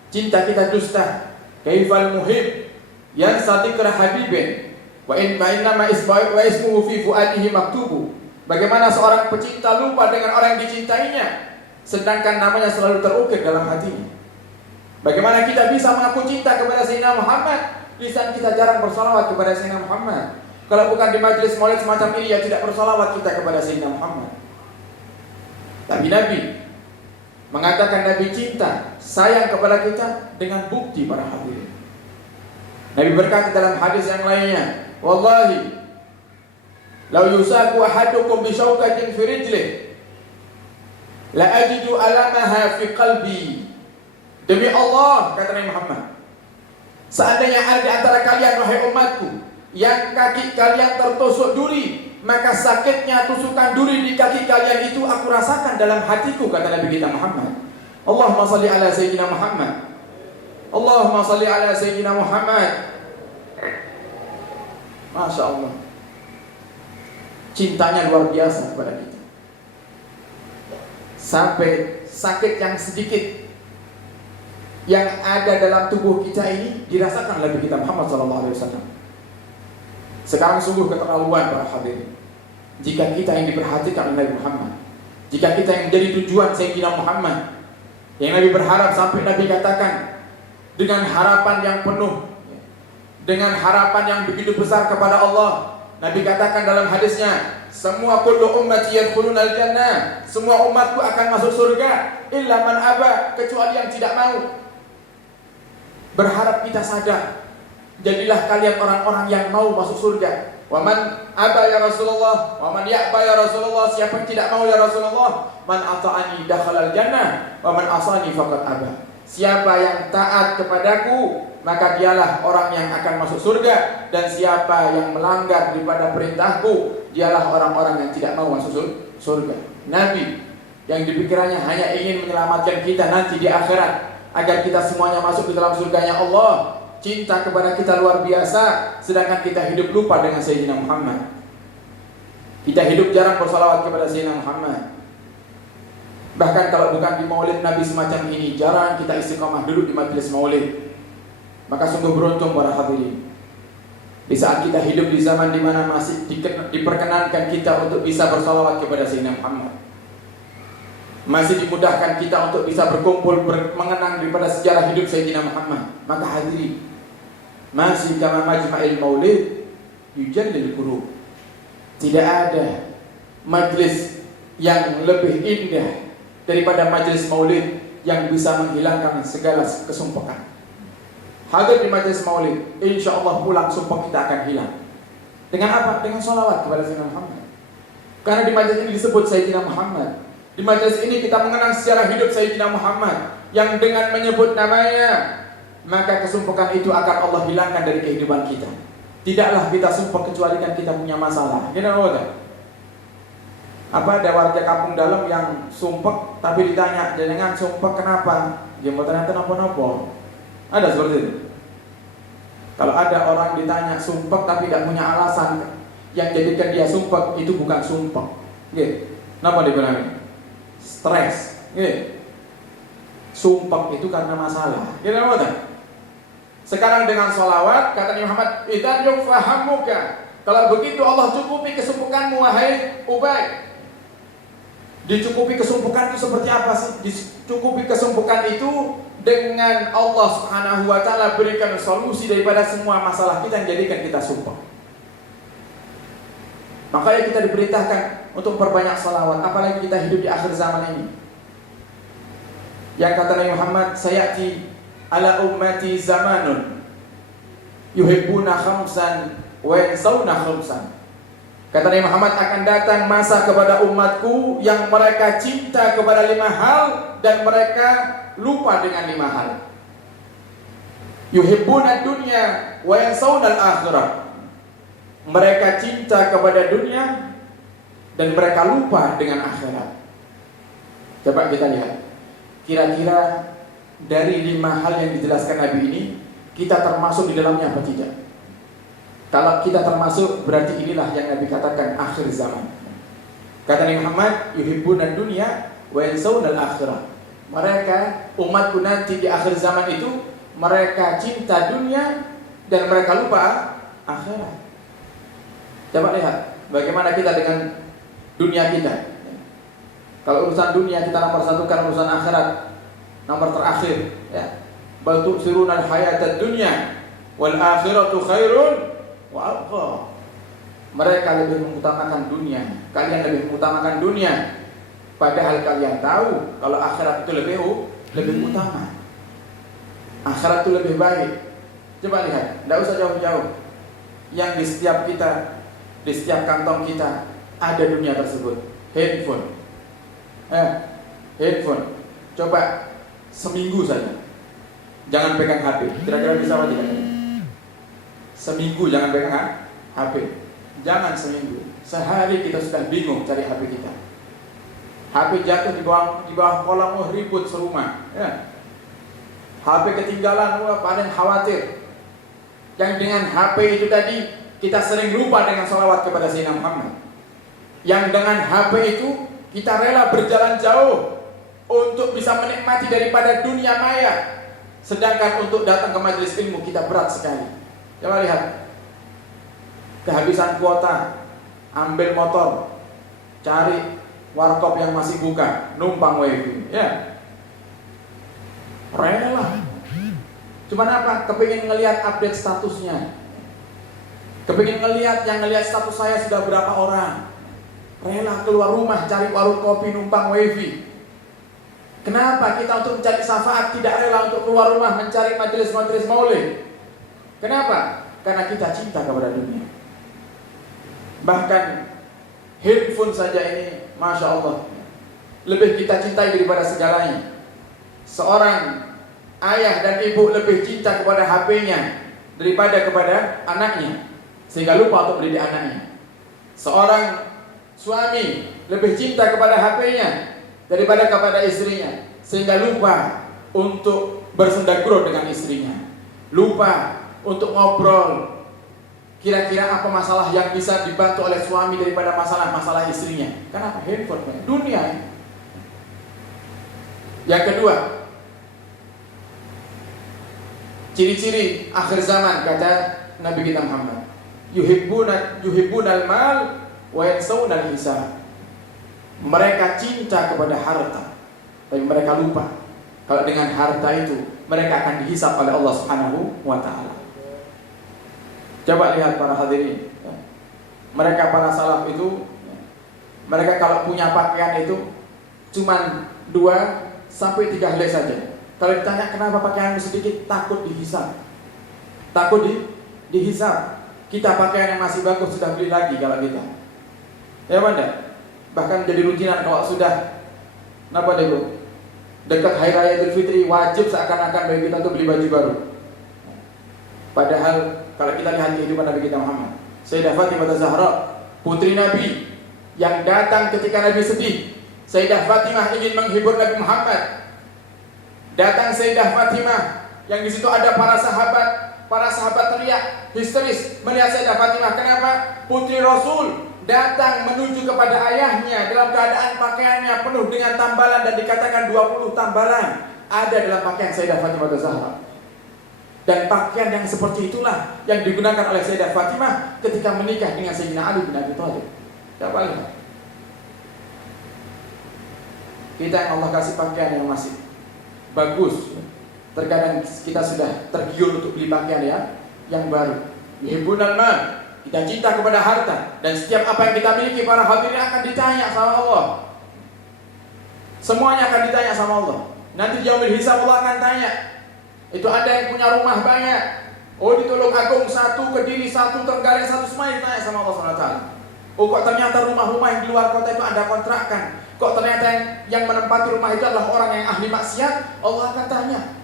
cinta kita dusta. Kaifal muhib yansa dzikra habibin wa inna ma ismuhu fi fuadihi maktubu. Bagaimana seorang pecinta lupa dengan orang yang dicintainya, sedangkan namanya selalu terukir dalam hatinya. Bagaimana kita bisa mengaku cinta kepada Sayyidina Muhammad, lisan kita jarang bersalawat kepada Sayyidina Muhammad. Kalau bukan di majelis maulid semacam ini, ya tidak bersalawat kita kepada Sayyidina Muhammad. Tapi Nabi mengatakan Nabi cinta, sayang kepada kita dengan bukti para hadirin. Nabi berkata dalam hadis yang lainnya, wallahi law yusaku ahadukum bi syaukatin fi rijlih la ajidu alamaha fi qalbi. Demi Allah, kata Nabi Muhammad, seandainya ada di antara kalian, wahai umatku, yang kaki kalian tertusuk duri, maka sakitnya tusukan duri di kaki kalian itu aku rasakan dalam hatiku, kata Nabi kita Muhammad. Allahumma salli ala Sayyidina Muhammad. Allahumma salli ala Sayyidina Muhammad. Masya Allah, cintanya luar biasa kepada kita, sampai sakit yang sedikit yang ada dalam tubuh kita ini dirasakan oleh kita Muhammad SAW. Sekarang sungguh keterlaluan para hadirin jika kita yang diperhatikan oleh Nabi Muhammad, jika kita yang menjadi tujuan Sayyidina Muhammad, yang Nabi berharap sampai Nabi katakan dengan harapan yang penuh, dengan harapan yang begitu besar kepada Allah. Nabi katakan dalam hadisnya, semua kullu ummati yadkhulunal jannah, semua umatku akan masuk surga illa man aba, kecuali yang tidak mau. Berharap kita sadar, jadilah kalian orang-orang yang mau masuk surga. Wa man aba ya Rasulullah, wa man ya'ba ya Rasulullah, siapa yang tidak mau ya Rasulullah? Man ata'ani dakhalal jannah, wa man asani faqad aba. Siapa yang taat kepadaku, maka dialah orang yang akan masuk surga, dan siapa yang melanggar daripada perintahku, dialah orang-orang yang tidak mau masuk surga. Nabi yang dipikirannya hanya ingin menyelamatkan kita nanti di akhirat, agar kita semuanya masuk ke dalam surganya Allah. Cinta kepada kita luar biasa, sedangkan kita hidup lupa dengan Sayyidina Muhammad. Kita hidup jarang bersalawat kepada Sayyidina Muhammad. Bahkan kalau bukan di maulid Nabi semacam ini, jarang kita istiqamah duduk di majelis maulid. Maka sungguh beruntung para hadirin, di saat kita hidup di zaman di mana masih diperkenankan kita untuk bisa bersalawat kepada Sayyidina Muhammad, masih dimudahkan kita untuk bisa berkumpul mengenang daripada sejarah hidup Sayyidina Muhammad. Maka hadirin, masih kama majma'il maulid yujallil qulub. Tidak ada majlis yang lebih indah daripada majlis maulid yang bisa menghilangkan segala kesumpekan. Hadir di majlis maulid, insya Allah pulang sumpah kita akan hilang. Dengan apa? Dengan sholawat kepada Sayyidina Muhammad. Karena di majlis ini disebut Sayyidina Muhammad. Di majlis ini kita mengenang sejarah hidup Sayyidina Muhammad, yang dengan menyebut namanya, maka kesumpukan itu akan Allah hilangkan dari kehidupan kita. Tidaklah kita sumpah kecuali kan kita punya masalah. Gimana kan? Apa ada warga kampung dalam yang sumpah tapi ditanya, dengan sumpah kenapa? Dia mau ternyata napa-napa. Ada seperti itu. Kalau ada orang ditanya sumpah tapi tidak punya alasan yang jadikan dia sumpah, itu bukan sumpah. Gitu. Kenapa dibilangnya? Stres. Gitu. Sumpah itu karena masalah. Gitu kan? Sekarang dengan sholawat, kata Nabi Muhammad, idzan yufahamuka. Kalau begitu Allah cukupi kesumpukanmu wahai Ubay. Dicukupi kesumpukan itu seperti apa sih? Dicukupi kesumpukan itu dengan Allah Subhanahu wa taala berikan solusi daripada semua masalah kita yang jadikan kita sumpah. Makanya kita diperintahkan untuk perbanyak salawat, apalagi kita hidup di akhir zaman ini. Yang kata Nabi Muhammad, sayati ala ummati zamanun yuhibbuna khamsan wa yansawna khamsan. Kata Nabi Muhammad, akan datang masa kepada umatku yang mereka cinta kepada 5 hal dan mereka lupa dengan 5 hal. Yuhibbuna dunya wa yansawna al-akhirah. Mereka cinta kepada dunia dan mereka lupa dengan akhirat. Coba kita lihat, kira-kira dari 5 hal yang dijelaskan Nabi ini, kita termasuk di dalamnya apa tidak? Kalau kita termasuk, berarti inilah yang Nabi katakan akhir zaman. Kata Nabi Muhammad, yuhibbuna dunya wa yansawna al-akhirah. Mereka umatku nanti di akhir zaman itu mereka cinta dunia dan mereka lupa akhirat. Coba lihat bagaimana kita dengan dunia kita. Kalau urusan dunia kita nomor satu, kan urusan akhirat nomor terakhir, ya. Bal tu'thiruna al-hayatad dunya wal akhiratu khairun wa abqa. Mereka lebih mengutamakan dunia, kalian lebih mengutamakan dunia, padahal kalian tahu kalau akhirat itu lebih utama. Akhirat itu lebih baik. Coba lihat, tidak usah jauh-jauh. Yang di setiap kita, di setiap kantong kita ada dunia tersebut. Handphone. Handphone. Coba seminggu saja jangan pegang HP. Kira-kira bisa apa tidak? Seminggu jangan pegang HP. Jangan seminggu. Sehari kita sudah bingung cari HP kita. HP jatuh di bawah kolam, ribut serumah. Ya. HP ketinggalan, paling khawatir. Yang dengan HP itu tadi kita sering lupa dengan salawat kepada Sayyidina Muhammad. Yang dengan HP itu kita rela berjalan jauh untuk bisa menikmati daripada dunia maya. Sedangkan untuk datang ke majelis ilmu kita berat sekali. Coba lihat, kehabisan kuota, ambil motor, cari warkop yang masih buka, numpang wifi, ya. Rela. Cuman apa? Kepingin ngelihat update statusnya. Kepingin ngelihat, yang ngelihat status saya sudah berapa orang. Rela keluar rumah cari warung kopi, numpang wifi. Kenapa kita untuk mencari syafaat tidak rela untuk keluar rumah mencari majelis-majelis maulid? Kenapa? Karena kita cinta kepada dunia. Bahkan handphone saja ini, Masya Allah, lebih kita cintai daripada segalanya. Seorang ayah dan ibu lebih cinta kepada HP-nya daripada kepada anaknya, sehingga lupa untuk mendidik anaknya. Seorang suami lebih cinta kepada HP-nya daripada kepada istrinya, sehingga lupa untuk bersendagro dengan istrinya, lupa untuk ngobrol kira-kira apa masalah yang bisa dibantu oleh suami daripada masalah-masalah istrinya. Kenapa? Handphone, dunia. Yang kedua, ciri-ciri akhir zaman kata Nabi kita Muhammad, yuhibbunal mal wa yansawna al-hisab. Mereka cinta kepada harta, tapi mereka lupa kalau dengan harta itu mereka akan dihisab oleh Allah Subhanahu wa taala. Coba lihat para hadirin, mereka para salaf itu, mereka kalau punya pakaian itu cuman 2 sampai 3 helai saja. Kalau ditanya kenapa pakaianmu sedikit, takut dihisab. Takut dihisab. Kita pakaian yang masih bagus sudah beli lagi kalau kita. Ya benda. Bahkan jadi rutinan kalau sudah dekat Hari Raya Idul Fitri, wajib seakan-akan bagi kita untuk beli baju baru. Padahal kalau kita lihat kehidupan Nabi kita Muhammad, Sayyidah Fatimah Zahra, putri Nabi yang datang ketika Nabi sedih. Sayyidah Fatimah ingin menghibur Nabi Muhammad. Datang Sayyidah Fatimah yang di situ ada para sahabat teriak histeris melihat Sayyidah Fatimah. Kenapa? Putri Rasul datang menuju kepada ayahnya dalam keadaan pakaiannya penuh dengan tambalan, dan dikatakan 20 tambalan ada dalam pakaian Sayyidah Fatimah Zahra. Dan pakaian yang seperti itulah yang digunakan oleh Sayyidah Fatimah ketika menikah dengan Sayyidina Ali bin Abi Thalib. Coba lihat. Kita yang Allah kasih pakaian yang masih bagus, terkadang kita sudah tergiur untuk beli pakaian yang baru. Yuhibbunal mal, kita cinta kepada harta, dan setiap apa yang kita miliki para hadirin akan ditanya sama Allah. Semuanya akan ditanya sama Allah. Nanti di yaumil hisab Allah akan tanya. Itu ada yang punya rumah banyak. Oh, di Tulung Agung 1, Kediri 1, Trenggalek 1, semua ditanya sama Allah SWT. Oh, kok ternyata rumah-rumah yang di luar kota itu Anda kontrakkan? Kok ternyata yang menempati rumah itu adalah orang yang ahli maksiat? Allah akan tanya,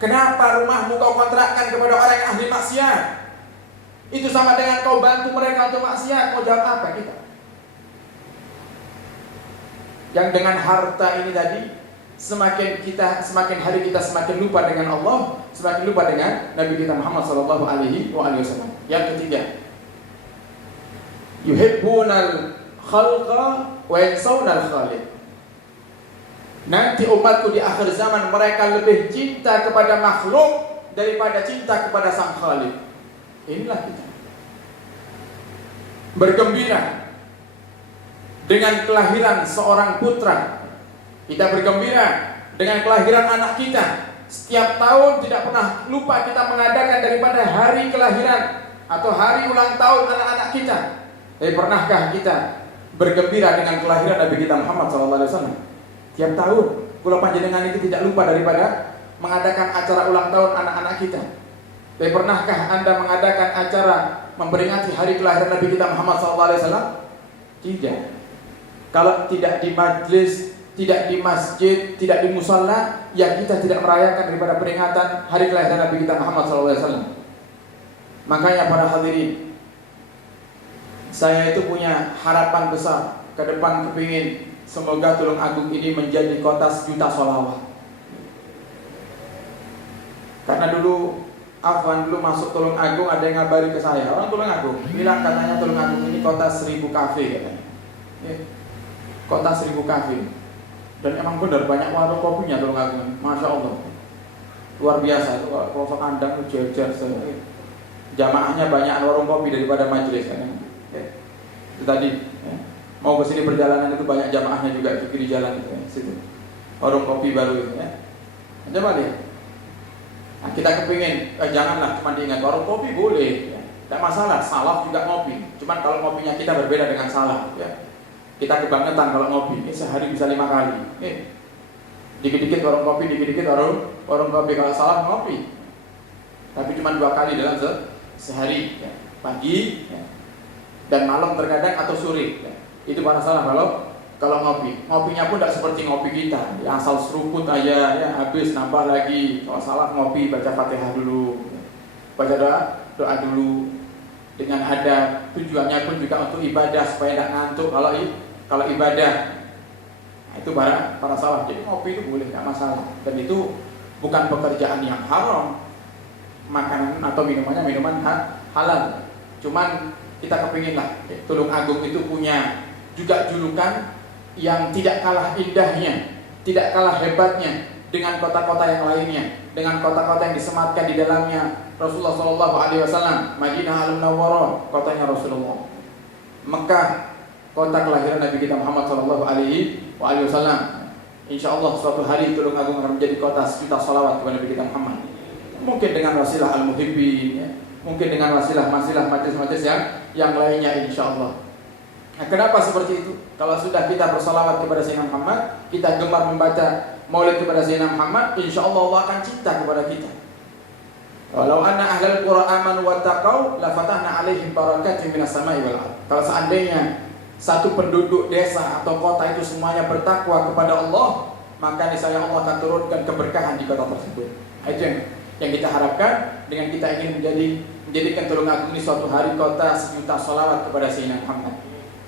kenapa rumahmu kau kontrakkan kepada orang yang ahli maksiat? Itu sama dengan kau bantu mereka untuk maksiat. Mau jawab apa kita? Yang dengan harta ini tadi, semakin hari kita semakin lupa dengan Allah, semakin lupa dengan Nabi kita Muhammad sallallahu alaihi wasallam. Yang ketiga, yuhibbunal khalqa wa yansawna al-khaliq. Nanti umatku di akhir zaman mereka lebih cinta kepada makhluk daripada cinta kepada Sang Khalik. Inilah kita bergembira dengan kelahiran seorang putra. Kita bergembira dengan kelahiran anak kita. Setiap tahun tidak pernah lupa kita mengadakan daripada hari kelahiran atau hari ulang tahun anak-anak kita. Tapi pernahkah kita bergembira dengan kelahiran Nabi kita Muhammad SAW? Tiap tahun, kula panjenengan itu tidak lupa daripada mengadakan acara ulang tahun anak-anak kita. Tapi pernahkah Anda mengadakan acara memperingati hari kelahiran Nabi kita Muhammad SAW? Tidak. Kalau tidak di majlis, tidak di masjid, tidak di musalla, ya kita tidak merayakan daripada peringatan hari kelahiran Nabi kita Muhammad SAW. Makanya para hadirin, saya itu punya harapan besar ke depan, kepingin semoga Tulung Agung ini menjadi kota sejuta sholawat. Karena dulu dulu masuk Tulung Agung ada yang ngabari ke saya, orang Tulung Agung bilang katanya Tulung Agung ini kota 1000 kafe katanya. Kota 1000 kafe. Dan emang benar banyak warung kopinya Tulung Agung, masya Allah, luar biasa. Itu kalau kandang itu jejer, jamaahnya banyak warung kopi daripada majelis kan. Itu tadi mau ke sini perjalanan itu banyak jamaahnya juga di kiri jalan itu, situ warung kopi baru itu ya. Coba deh. Nah, kita kepingin janganlah cuma diingat warung kopi boleh, ya. Tidak masalah, salaf juga ngopi. Cuman kalau ngopinya kita berbeda dengan salaf, ya. Kita kebangetan kalau ngopi, ini sehari bisa 5 kali. Dikit-dikit warung kopi, dikit-dikit warung kopi. Kalau salaf ngopi, tapi cuma 2 kali dalam sehari, ya. Pagi, ya. Dan malam terkadang atau sore, ya. Itu para salaf kalau ngopi. Ngopinya pun tidak seperti ngopi kita, ya, asal seruput aja, ya, habis nambah lagi. Kalau salaf ngopi baca Fatihah dulu, ya. Baca doa dulu dengan adab. Tujuannya pun juga untuk ibadah supaya tidak ngantuk kalau ibadah. Nah, itu para salaf. Jadi ngopi itu boleh, tidak masalah. Dan itu bukan pekerjaan yang haram. Makanan atau minuman halal. Cuman kita kepinginlah Tulung Agung itu punya juga julukan yang tidak kalah indahnya, tidak kalah hebatnya dengan kota-kota yang lainnya, dengan kota-kota yang disematkan di dalamnya Rasulullah SAW. Madinah Al-Munawwarah, kotanya Rasulullah. Mekah, kota kelahiran Nabi kita Muhammad SAW. Insya Allah suatu hari Tulung Agung akan menjadi kota sejuta salawat kepada Nabi kita Muhammad. Mungkin dengan wasilah al-muhibbin, ya. Mungkin dengan wasilah majlis-majlis yang lainnya insya Allah. Nah, kenapa seperti itu? Kalau sudah kita bersalawat kepada Sayyidina Muhammad, kita gemar membaca maulid kepada Sayyidina Muhammad, insya Allah Allah akan cinta kepada kita. Walau anna ahlal qura amanu wattaqau la fatahna alaihim barakatin minas sama'i wal ardh. Kalau seandainya satu penduduk desa atau kota itu semuanya bertakwa kepada Allah, maka niscaya Allah akan turunkan keberkahan di kota tersebut. Itu yang kita harapkan dengan kita ingin menjadikan Tulung Agung ini suatu hari kota sejuta salawat kepada Sayyidina Muhammad.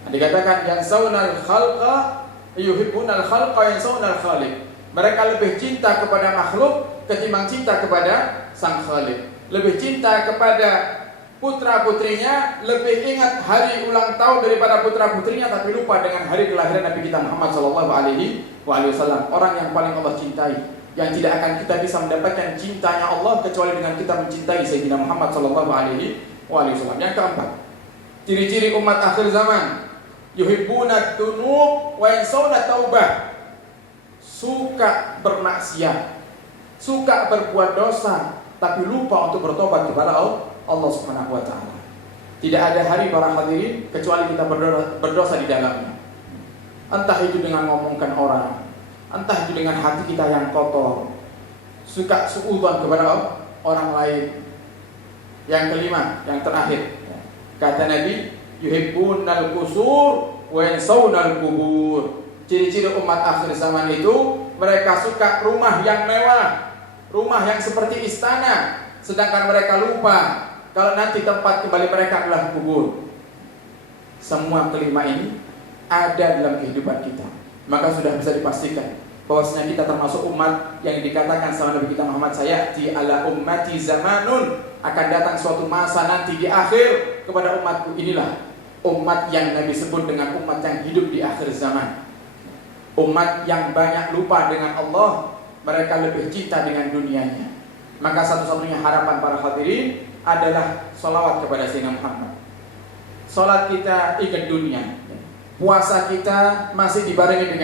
Nah, dikatakan yang saunal khalqa yuhibbunal khalqa yang saunal khaliq. Mereka lebih cinta kepada makhluk ketimbang cinta kepada Sang Khaliq. Lebih cinta kepada putra-putrinya, lebih ingat hari ulang tahun daripada putra-putrinya, tapi lupa dengan hari kelahiran Nabi kita Muhammad SAW. Orang yang paling Allah cintai, yang tidak akan kita bisa mendapatkan cintanya Allah kecuali dengan kita mencintai Sayyidina Muhammad SAW. Yang keempat, ciri-ciri umat akhir zaman, yuhibbuna dzunub wa yansawna taubah. Suka bermaksiat, suka berbuat dosa, tapi lupa untuk bertobat kepada Allah Subhanahu wa taala. Tidak ada hari para hadirin kecuali kita berdosa di dalamnya. Entah itu dengan ngomongkan orang, entah itu dengan hati kita yang kotor, suka suudzon kepada orang lain. Yang kelima, yang terakhir, kata Nabi, yuhibbunal qusur wa yansawunal qubur. Ciri-ciri umat akhir zaman itu, mereka suka rumah yang mewah, rumah yang seperti istana, sedangkan mereka lupa kalau nanti tempat kembali mereka adalah kubur. Semua kelima ini ada dalam kehidupan kita. Maka sudah bisa dipastikan bahwasanya kita termasuk umat yang dikatakan sama Nabi kita Muhammad, sayati ala ummati zamanun, akan datang suatu masa nanti di akhir kepada umatku, inilah umat yang Nabi sebut dengan umat yang hidup di akhir zaman. Umat yang banyak lupa dengan Allah, mereka lebih cinta dengan dunianya. Maka satu-satunya harapan para hadirin adalah sholawat kepada Sayyidina Muhammad. Sholat kita ingat dunia, puasa kita masih dibarengi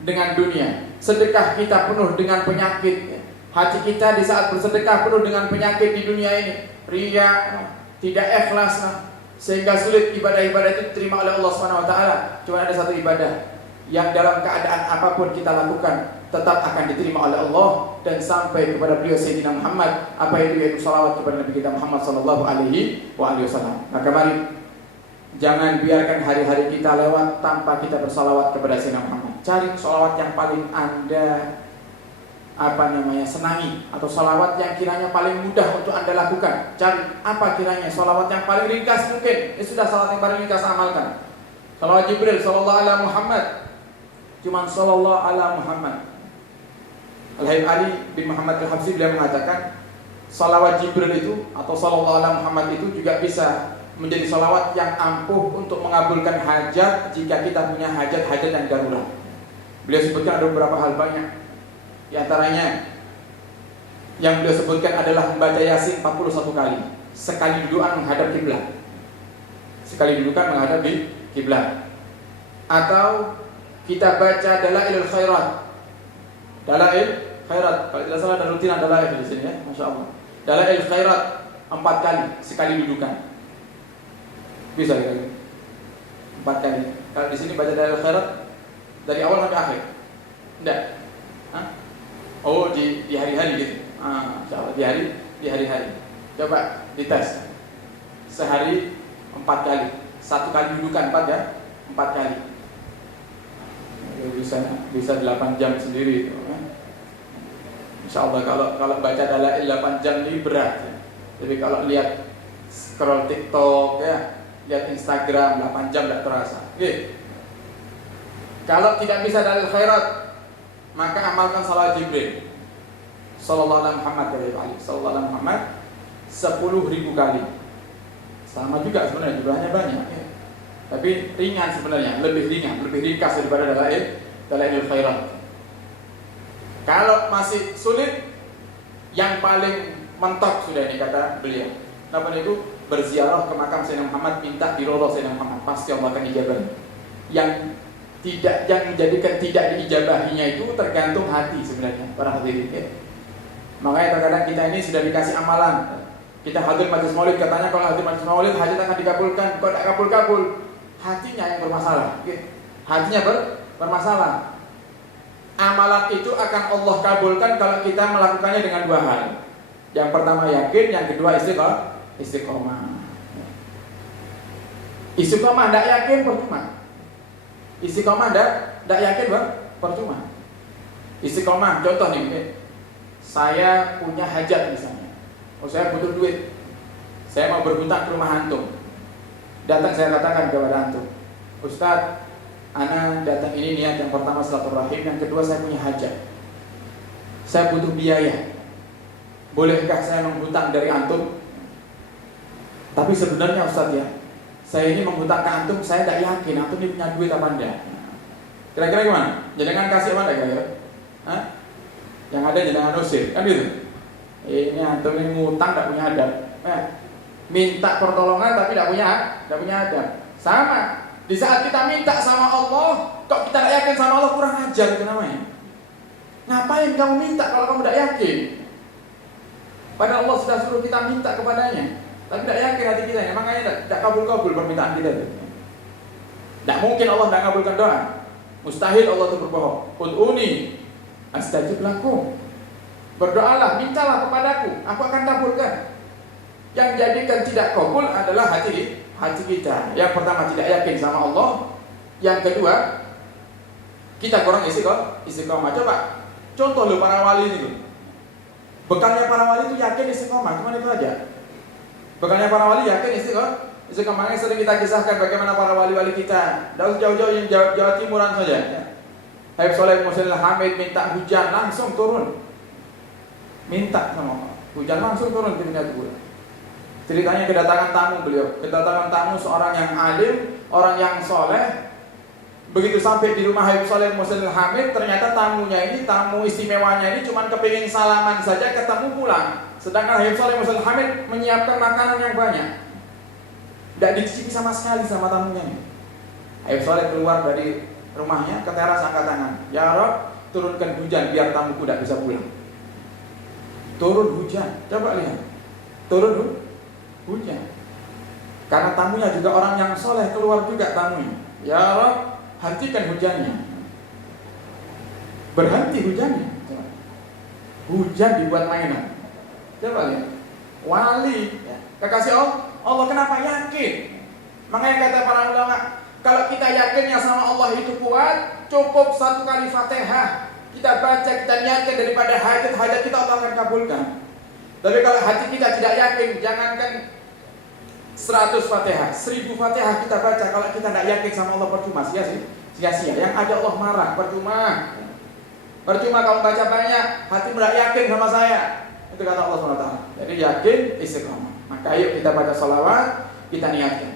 dengan dunia, sedekah kita penuh dengan penyakit. Hati kita di saat bersedekah penuh dengan penyakit di dunia ini, riya, tidak ikhlas, sehingga sulit ibadah-ibadah itu diterima oleh Allah Subhanahu wa taala. Cuma ada satu ibadah yang dalam keadaan apapun kita lakukan tetap akan diterima oleh Allah dan sampai kepada beliau Sayyidina Muhammad, apa itu yaitu salawat kepada Nabi kita Muhammad sallallahu alaihi wasallam. Maka mari jangan biarkan hari-hari kita lewat tanpa kita bersalawat kepada Sayyidina Muhammad. Cari salawat yang paling Anda senangi, atau salawat yang kiranya paling mudah untuk Anda lakukan. Cari apa kiranya salawat yang paling ringkas mungkin. Sudah salawat yang paling ringkas, amalkan. Salawat Jibril sallallahu ala Muhammad, cuman sallallahu ala Muhammad. Al-Habib Ali bin Muhammad Al-Habsyi beliau mengatakan salawat Jibril itu atau sallallahu ala Muhammad itu juga bisa menjadi salawat yang ampuh untuk mengabulkan hajat jika kita punya hajat-hajat yang darurat. Beliau sebutkan ada beberapa hal banyak. Di antaranya yang beliau sebutkan adalah membaca Yasin 41 kali sekali dudukan menghadap kiblat. Sekali dudukan menghadap di kiblat. Atau kita baca Dalailul Khairat. Dalail Khairat, kalau tidak salah ada rutinan Dalail di sini ya, Masya Allah. Dalail Khairat 4 kali sekali dudukan. Bisa kali 4 kali. Kalau di sini baca Dalail Khairat dari awal sampai akhir. Tidak. Oh di hari-hari gitu. Insya Allah di hari-hari. Coba dites. Sehari 4 kali. 1 kali dudukan 4 ya. 4 kali. Bisa 8 jam sendiri itu. Insya Allah kalau baca Dalail 8 jam ini berat ya. Tapi kalau lihat scroll TikTok ya, lihat Instagram 8 jam tidak terasa. Oke. Kalau tidak bisa Dalail Khairat, maka amalkan salawat Jibril sallallahu alaihi Muhammad sallallahu alaihi Muhammad 10.000 kali. Sama juga sebenarnya, jumlahnya banyak ya. Tapi ringan sebenarnya, lebih ringan, lebih ringkas daripada Dalailul Khairat. Kalau masih sulit, yang paling mentok sudah ini kata beliau. Apa itu? Berziarah ke makam Sayyidina Muhammad, minta diridho Sayyidina Muhammad, pasti Allah akan ijabah. Yang menjadikan tidak diijabahinya itu tergantung hati sebenarnya para hadirin ya. Makanya terkadang kita ini sudah dikasih amalan. Kita hadir majelis maulid, katanya kalau hadir majelis maulid hajat akan dikabulkan. Kok tidak kabul-kabul? Hatinya yang bermasalah. Hatinya bermasalah. Amalan itu akan Allah kabulkan kalau kita melakukannya dengan 2 hal. Yang pertama yakin, yang kedua istiqomah. Istiqomah tidak yakin percuma. Istiqomah tidak yakin percuma. Istiqomah, contoh nih, saya punya hajat misalnya. Saya butuh duit. Saya mau berhutang ke rumah antum. Datang saya katakan kepada antum, Ustaz, ana datang ini niat yang pertama silaturahim, yang kedua saya punya hajat. Saya butuh biaya. Bolehkah saya menghutang dari antum? Tapi sebenarnya Ustaz ya, saya ini menghutang ke antum, saya tidak yakin antum ini punya duit apa enggak. Kira-kira gimana? Jangan kasih apa enggak kira-kira? Yang ada jangan usir, kan gitu. Ini antum ini ngutang tidak punya adab. Minta pertolongan tapi tidak punya adab. Sama. Di saat kita minta sama Allah, kok kita tidak yakin sama Allah, kurang ajar itu namanya. Ngapain kamu minta kalau kamu tidak yakin? Padahal Allah sudah suruh kita minta kepadanya, tapi tidak yakin hati kita. Makanya tidak kabul-kabul permintaan kita itu. Tidak mungkin Allah tidak kabulkan doa. Mustahil Allah itu berbohong. Ud'uni astajib lakum. Berdoalah, mintalah kepadaku, aku akan kabulkan. Yang jadikan tidak kabul adalah hati kita. Yang pertama tidak yakin sama Allah. Yang kedua kita kurang istiqomah. Coba contoh lo para wali itu. Bekalnya para wali itu yakin istiqomah, cuma itu aja. Bekalnya para wali yakin istiqomahnya sering kita kisahkan bagaimana para wali-wali kita. Tidak jauh-jauh yang Jawa Timuran saja. Habib Soleh Musyil Hamid minta hujan langsung turun. Minta sama Allah, hujan langsung turun di dunia kubur. Ceritanya kedatangan tamu beliau, kedatangan tamu seorang yang alim, orang yang soleh, Begitu sampai di rumah Habib Shaleh Al-Muhsin Al-Hamid, ternyata tamunya ini, tamu istimewanya ini cuma kepingin salaman saja, ketemu pulang. Sedangkan Habib Shaleh Al-Muhsin Al-Hamid menyiapkan makanan yang banyak, tidak dicicipi sama sekali sama tamunya ini. Habib Shaleh keluar dari rumahnya ke teras, angkat tangan, "Ya Rabb, turunkan hujan biar tamuku tidak bisa pulang." Turun hujan, coba lihat, turun hujan. Karena tamunya juga orang yang soleh, keluar juga tamunya. "Ya Rabb, hentikan hujannya." Berhenti hujannya. Hujan dibuat mainan. Coba lihat, wali, kekasih Allah kenapa yakin? Makanya kata para ulama, kalau kita yakinnya sama Allah itu kuat, cukup satu kali Fatihah kita baca, kita yakin daripada hajat kita Allah akan kabulkan. Tapi kalau hati kita tidak yakin, jangankan 100 Fatihah, 1000 Fatihah kita baca, kalau kita tidak yakin sama Allah percuma, sia-sia. Yang ada Allah marah, percuma kamu baca banyak, hati tidak yakin sama saya. Itu kata Allah SWT. Jadi yakin, istiqomah. Maka ayo kita baca sholawat, kita niatkan.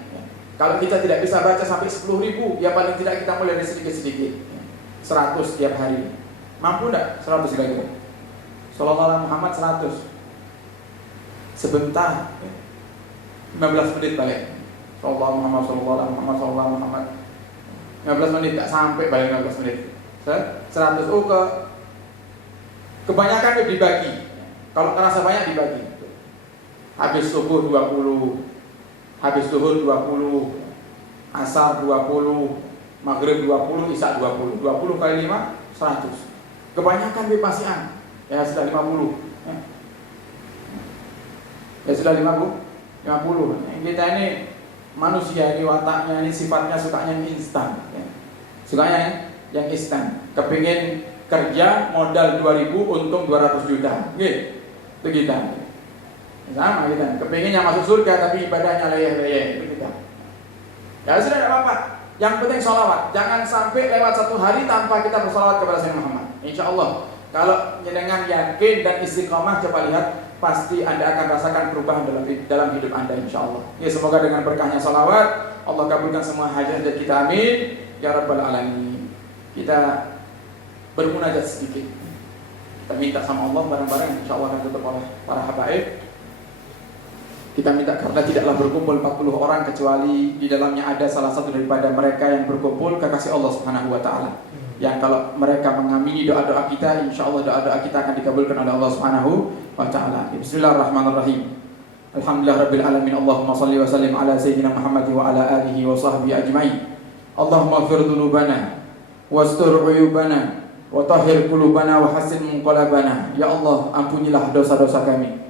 Kalau kita tidak bisa baca sampai 10.000, ya paling tidak kita mulai dari sedikit-sedikit. 100 setiap hari. Mampu tidak? 100 kira-kira. Sallallahu Muhammad 100. Sebentar. 15 menit balik. Sallallahu Muhammad, sallallahu Muhammad, sallallahu Muhammad. 15 menit, tak sampai balik 15 menit. 100. Kebanyakan itu dibagi. Kalau terasa banyak dibagi. Habis subuh 20, habis zuhur 20, asar 20, maghrib 20, isya 20. 20 kali 5, 100. Kebanyakan bebasian. Ya sudah 50. Ya sudah 50. Kita ini manusia, ini wataknya, ini sifatnya sukanya yang instan. Sukanya yang instan. Kepingin kerja modal 2.000, untung 200 juta. Gitu. Itu kita. Sama kita. Kepinginnya masuk surga tapi ibadahnya leyeh-leyeh. Itu kita. Ya sudah, tidak apa-apa. Yang penting sholawat. Jangan sampai lewat satu hari tanpa kita bersolawat kepada Sayyidina Muhammad. Insya Allah. Kalau dengan yakin dan istiqomah, coba lihat, pasti Anda akan rasakan perubahan dalam hidup Anda, insya Allah. Ya, semoga dengan berkahnya sholawat Allah kabulkan semua hajat kita, amin ya rabbal alamin. Kita bermunajat sedikit, kita minta sama Allah bareng-bareng, insya Allah akan tutup oleh para habaib. Kita minta karena tidaklah berkumpul 40 orang kecuali di dalamnya ada salah satu daripada mereka yang berkumpul kekasih Allah Subhanahu wa taala. Yang kalau mereka mengamini doa-doa kita, insya Allah doa-doa kita akan dikabulkan oleh Allah Subhanahu wa taala. Bismillahirrahmanirrahim. Alhamdulillahirabbil alamin. Allahumma shalli wa sallim ala sayyidina Muhammad wa ala alihi wa sahbihi ajmain. Allahumma ighfir dzunubana wastur 'uyubana wa tahhir qulubana wa hassin munqalabana. Ya Allah, ampunilah dosa-dosa kami.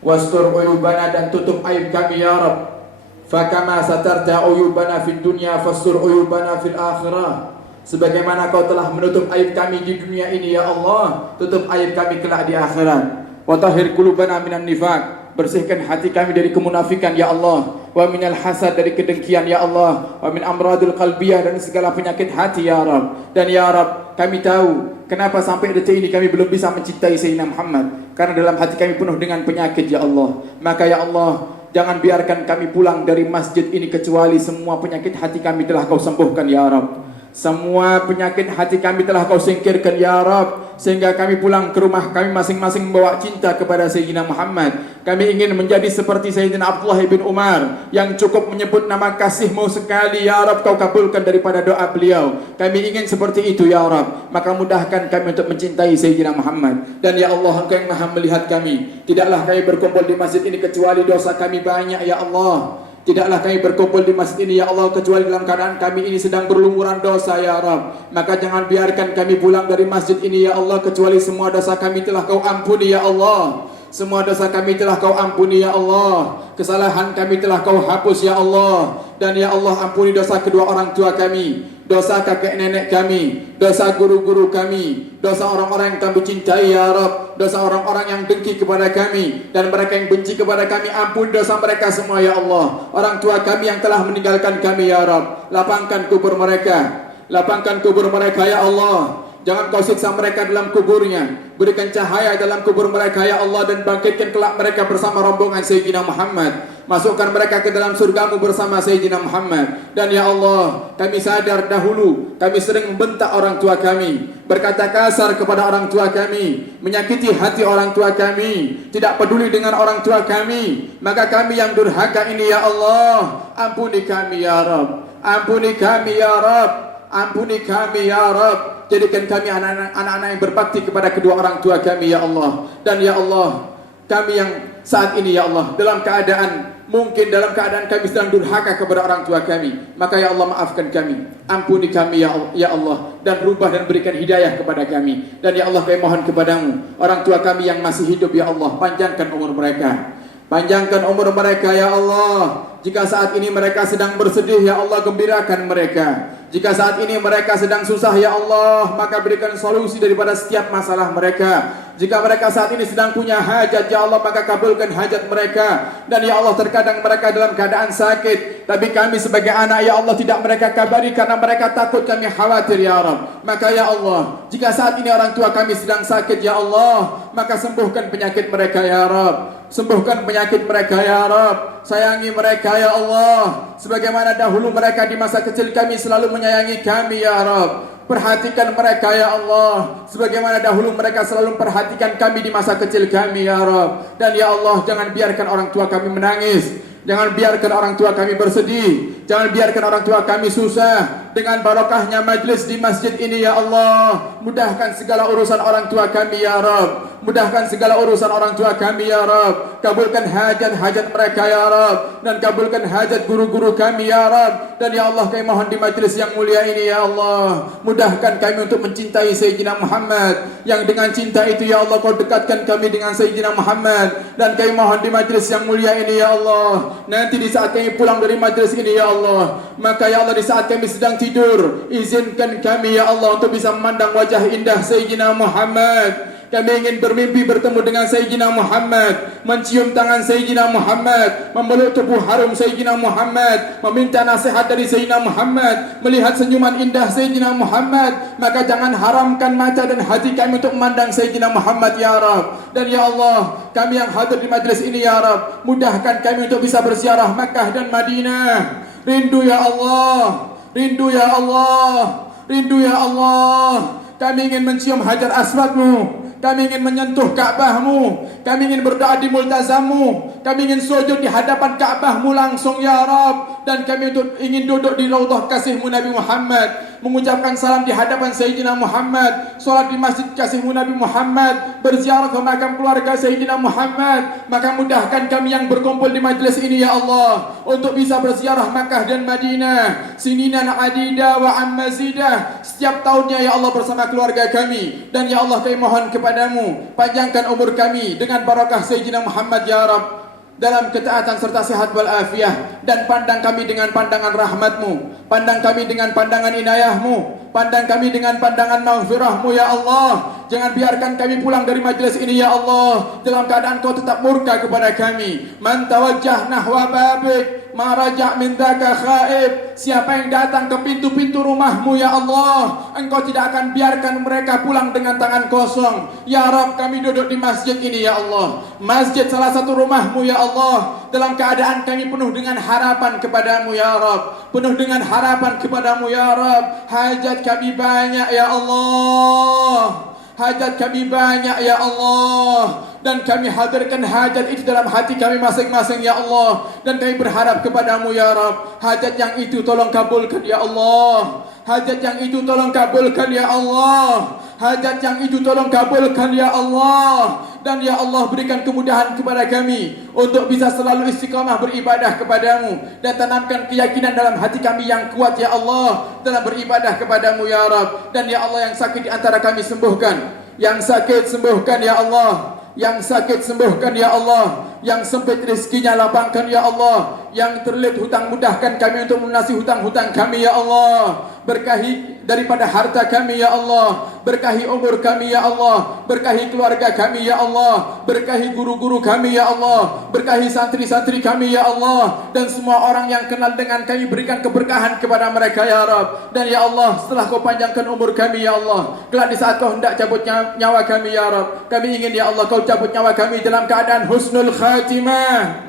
Wastur 'uyubana, dan tutup aib kami ya Rabb. Fakama satarta 'uyubana fid dunya fastur 'uyubana fil akhirah. Sebagaimana kau telah menutup aib kami di dunia ini ya Allah, tutup aib kami kelak di akhirat. Wa tahhir qulubana minan nifaq, bersihkan hati kami dari kemunafikan ya Allah. Wa minal hasad, dari kedengkian ya Allah. Wa min amradil qalbiyah, dan segala penyakit hati ya Rabb. Dan ya Rabb, kami tahu kenapa sampai detik ini kami belum bisa mencintai Sayyidina Muhammad, karena dalam hati kami penuh dengan penyakit ya Allah. Maka ya Allah, jangan biarkan kami pulang dari masjid ini kecuali semua penyakit hati kami telah kau sembuhkan ya Rabb. Semua penyakit hati kami telah kau singkirkan ya Rabb, sehingga kami pulang ke rumah kami masing-masing membawa cinta kepada Sayyidina Muhammad. Kami ingin menjadi seperti Sayyidina Abdullah bin Umar yang cukup menyebut nama kasih-Mu sekali ya Rabb, kau kabulkan daripada doa beliau. Kami ingin seperti itu ya Rabb. Maka mudahkan kami untuk mencintai Sayyidina Muhammad. Dan ya Allah, Engkau yang maha melihat kami. Tidaklah kami berkumpul di masjid ini kecuali dosa kami banyak ya Allah. Tidaklah kami berkumpul di masjid ini ya Allah kecuali dalam keadaan kami ini sedang berlumuran dosa ya Rabb. Maka jangan biarkan kami pulang dari masjid ini ya Allah kecuali semua dosa kami telah kau ampuni ya Allah. Semua dosa kami telah kau ampuni ya Allah. Kesalahan kami telah kau hapus ya Allah. Dan ya Allah, ampuni dosa kedua orang tua kami, dosa kakek nenek kami, dosa guru-guru kami, dosa orang-orang yang kami cintai ya Rabb, dosa orang-orang yang dengki kepada kami, dan mereka yang benci kepada kami, ampuni dosa mereka semua ya Allah. Orang tua kami yang telah meninggalkan kami ya Rabb, lapangkan kubur mereka, lapangkan kubur mereka ya Allah. Jangan kau siksa mereka dalam kuburnya. Berikan cahaya dalam kubur mereka ya Allah, dan bangkitkan kelak mereka bersama rombongan Sayyidina Muhammad. Masukkan mereka ke dalam surgamu bersama Sayyidina Muhammad. Dan ya Allah, kami sadar dahulu kami sering membentak orang tua kami, berkata kasar kepada orang tua kami, menyakiti hati orang tua kami, tidak peduli dengan orang tua kami. Maka kami yang durhaka ini ya Allah, ampuni kami ya Rabb, ampuni kami ya Rabb, ampuni kami ya Rabb. Jadikan kami anak-anak yang berbakti kepada kedua orang tua kami ya Allah. Dan ya Allah, kami yang saat ini ya Allah dalam keadaan kami sedang durhaka kepada orang tua kami, maka ya Allah maafkan kami, ampuni kami ya Allah, dan rubah dan berikan hidayah kepada kami. Dan ya Allah, kami mohon kepadamu, orang tua kami yang masih hidup ya Allah, panjangkan umur mereka, panjangkan umur mereka ya Allah. Jika saat ini mereka sedang bersedih ya Allah, gembirakan mereka. Jika saat ini mereka sedang susah ya Allah, maka berikan solusi daripada setiap masalah mereka. Jika mereka saat ini sedang punya hajat ya Allah, maka kabulkan hajat mereka. Dan ya Allah, terkadang mereka dalam keadaan sakit, tapi kami sebagai anak ya Allah tidak mereka kabari karena mereka takut, kami khawatir ya Rabb. Maka ya Allah, jika saat ini orang tua kami sedang sakit ya Allah, maka sembuhkan penyakit mereka ya Rabb, sembuhkan penyakit mereka ya Rabb. Sayangi mereka ya Allah, sebagaimana dahulu mereka di masa kecil kami selalu menyayangi kami ya Rabb. Perhatikan mereka ya Allah, sebagaimana dahulu mereka selalu memperhatikan kami di masa kecil kami ya Rabb. Dan ya Allah, jangan biarkan orang tua kami menangis, jangan biarkan orang tua kami bersedih, jangan biarkan orang tua kami susah. Dengan barokahnya majlis di masjid ini ya Allah, mudahkan segala urusan orang tua kami ya Rabb, mudahkan segala urusan orang tua kami ya Rabb. Kabulkan hajat-hajat mereka ya Rabb, dan kabulkan hajat guru-guru kami ya Rabb. Dan ya Allah, kami mohon di majlis yang mulia ini ya Allah, mudahkan kami untuk mencintai Sayyidina Muhammad, yang dengan cinta itu ya Allah kau dekatkan kami dengan Sayyidina Muhammad. Dan kami mohon di majlis yang mulia ini ya Allah, nanti di saat kami pulang dari majlis ini ya Allah, maka ya Allah di saat kami sedang tidur, izinkan kami ya Allah untuk bisa memandang wajah indah Sayyidina Muhammad. Kami ingin bermimpi bertemu dengan Sayyidina Muhammad, mencium tangan Sayyidina Muhammad, memeluk tubuh harum Sayyidina Muhammad, meminta nasihat dari Sayyidina Muhammad, melihat senyuman indah Sayyidina Muhammad. Maka jangan haramkan mata dan hati kami untuk memandang Sayyidina Muhammad ya Rabb. Dan ya Allah, kami yang hadir di majlis ini ya Rabb, mudahkan kami untuk bisa berziarah Makkah dan Madinah. Rindu ya Allah, rindu ya Allah, rindu ya Allah. Kami ingin mencium hajar aswadmu, kami ingin menyentuh Ka'bahmu, kami ingin berdoa di multazammu, kami ingin sujud di hadapan Ka'bahmu langsung ya Rabb. Dan kami ingin duduk di raudhah kasihmu Nabi Muhammad, mengucapkan salam di hadapan Sayyidina Muhammad, solat di masjid kasihmu Nabi Muhammad, berziarah ke makam keluarga Sayyidina Muhammad. Maka mudahkan kami yang berkumpul di majlis ini ya Allah, untuk bisa berziarah Makkah dan Madinah, sininan adida wa ammazidah, setiap tahunnya ya Allah bersama keluarga kami. Dan ya Allah, kami mohon kepadamu, panjangkan umur kami dengan barakah Sayyidina Muhammad ya Rabb, dalam ketaatan serta sehat walafiat. Dan pandang kami dengan pandangan rahmatmu, pandang kami dengan pandangan inayahmu, pandang kami dengan pandangan maghfirahmu ya Allah. Jangan biarkan kami pulang dari majlis ini ya Allah dalam keadaan kau tetap murka kepada kami. Man tawajjah nahwa babik ma raja' min dzaka khaib. Siapa yang datang ke pintu-pintu rumahmu ya Allah, engkau tidak akan biarkan mereka pulang dengan tangan kosong. Ya Rabb, kami duduk di masjid ini ya Allah, masjid salah satu rumahmu ya Allah, dalam keadaan kami penuh dengan harapan kepadamu ya Rabb, penuh dengan harapan kepadamu ya Rabb. Hajat kami banyak ya Allah, hajat kami banyak ya Allah, dan kami hadirkan hajat itu dalam hati kami masing-masing ya Allah. Dan kami berharap kepadamu ya Rabb, hajat yang itu tolong kabulkan ya Allah, hajat yang itu tolong kabulkan ya Allah, hajat yang itu tolong kabulkan ya Allah. Dan ya Allah, berikan kemudahan kepada kami untuk bisa selalu istiqamah beribadah kepadamu, dan tanamkan keyakinan dalam hati kami yang kuat ya Allah dalam beribadah kepadamu ya Rabb. Dan ya Allah, yang sakit di antara kami sembuhkan, yang sakit sembuhkan ya Allah, yang sakit sembuhkan ya Allah, yang sempit rezekinya lapangkan ya Allah, yang terlilit hutang mudahkan kami untuk melunasi hutang-hutang kami ya Allah. Berkahi daripada harta kami ya Allah, berkahi umur kami ya Allah, berkahi keluarga kami ya Allah, berkahi guru-guru kami ya Allah, berkahi santri-santri kami ya Allah, dan semua orang yang kenal dengan kami berikan keberkahan kepada mereka ya Rabb. Dan ya Allah, setelah kau panjangkan umur kami ya Allah, kelak di saat kau hendak cabut nyawa kami ya Rabb, kami ingin ya Allah kau cabut nyawa kami dalam keadaan husnul khatimah,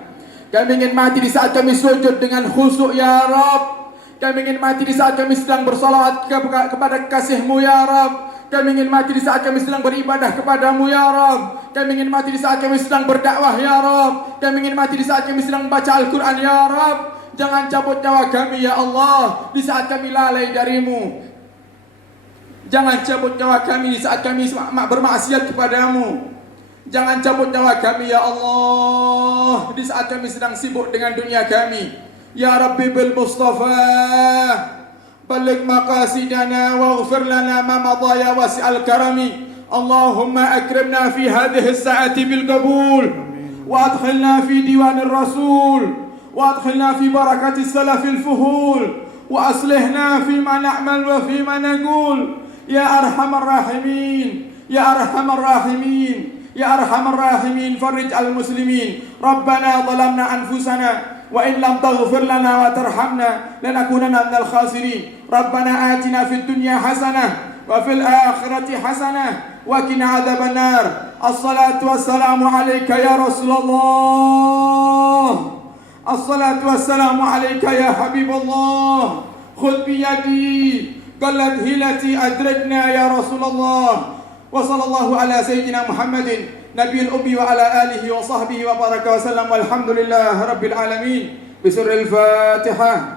Kami ingin mati di saat kami sujud dengan khusyuk ya Rabb. Kami ingin mati di saat kami sedang bersalawat kepada kasih-Mu ya Rabb. Kami ingin mati di saat kami sedang beribadah kepadamu ya Rabb. Kami ingin mati di saat kami sedang berdakwah ya Rabb. Kami ingin mati di saat kami sedang membaca Al-Quran ya Rabb. Jangan cabut nyawa kami ya Allah di saat kami lalai darimu. Jangan cabut nyawa kami di saat kami bermaksiat kepadamu. Jangan cabut nyawa kami ya Allah di saat kami sedang sibuk dengan dunia kami. Ya Rabbi bil Mustafa balligh maqasidana waghfir lana ma madha ya wasi'al karami. Allahumma akrimna fi hadhihi as-sa'ati bil qabul wa adkhilna fi diwan ar-rasul wa adkhilna fi barakati salaf al-fuhul wa aslihna fi ma na'mal wa fi ma naqul ya arhamar rahimin ya arhamar rahimin يا أرحم الراحمين فرج المسلمين ربنا ظلمنا أنفسنا وإن لم تغفر لنا وترحمنا لنكونن من الخاسرين ربنا آتنا في الدنيا حسنة وفي الآخرة حسنة وقنا عذاب النار الصلاة والسلام عليك يا رسول الله الصلاة والسلام عليك يا حبيب الله خذ بيدي قلت هيلتي أدركنا يا رسول الله وصلى الله على سيدنا محمد نبي الأمي وعلى آله وصحبه وبارك وسلم والحمد لله رب العالمين بسر الفاتحة.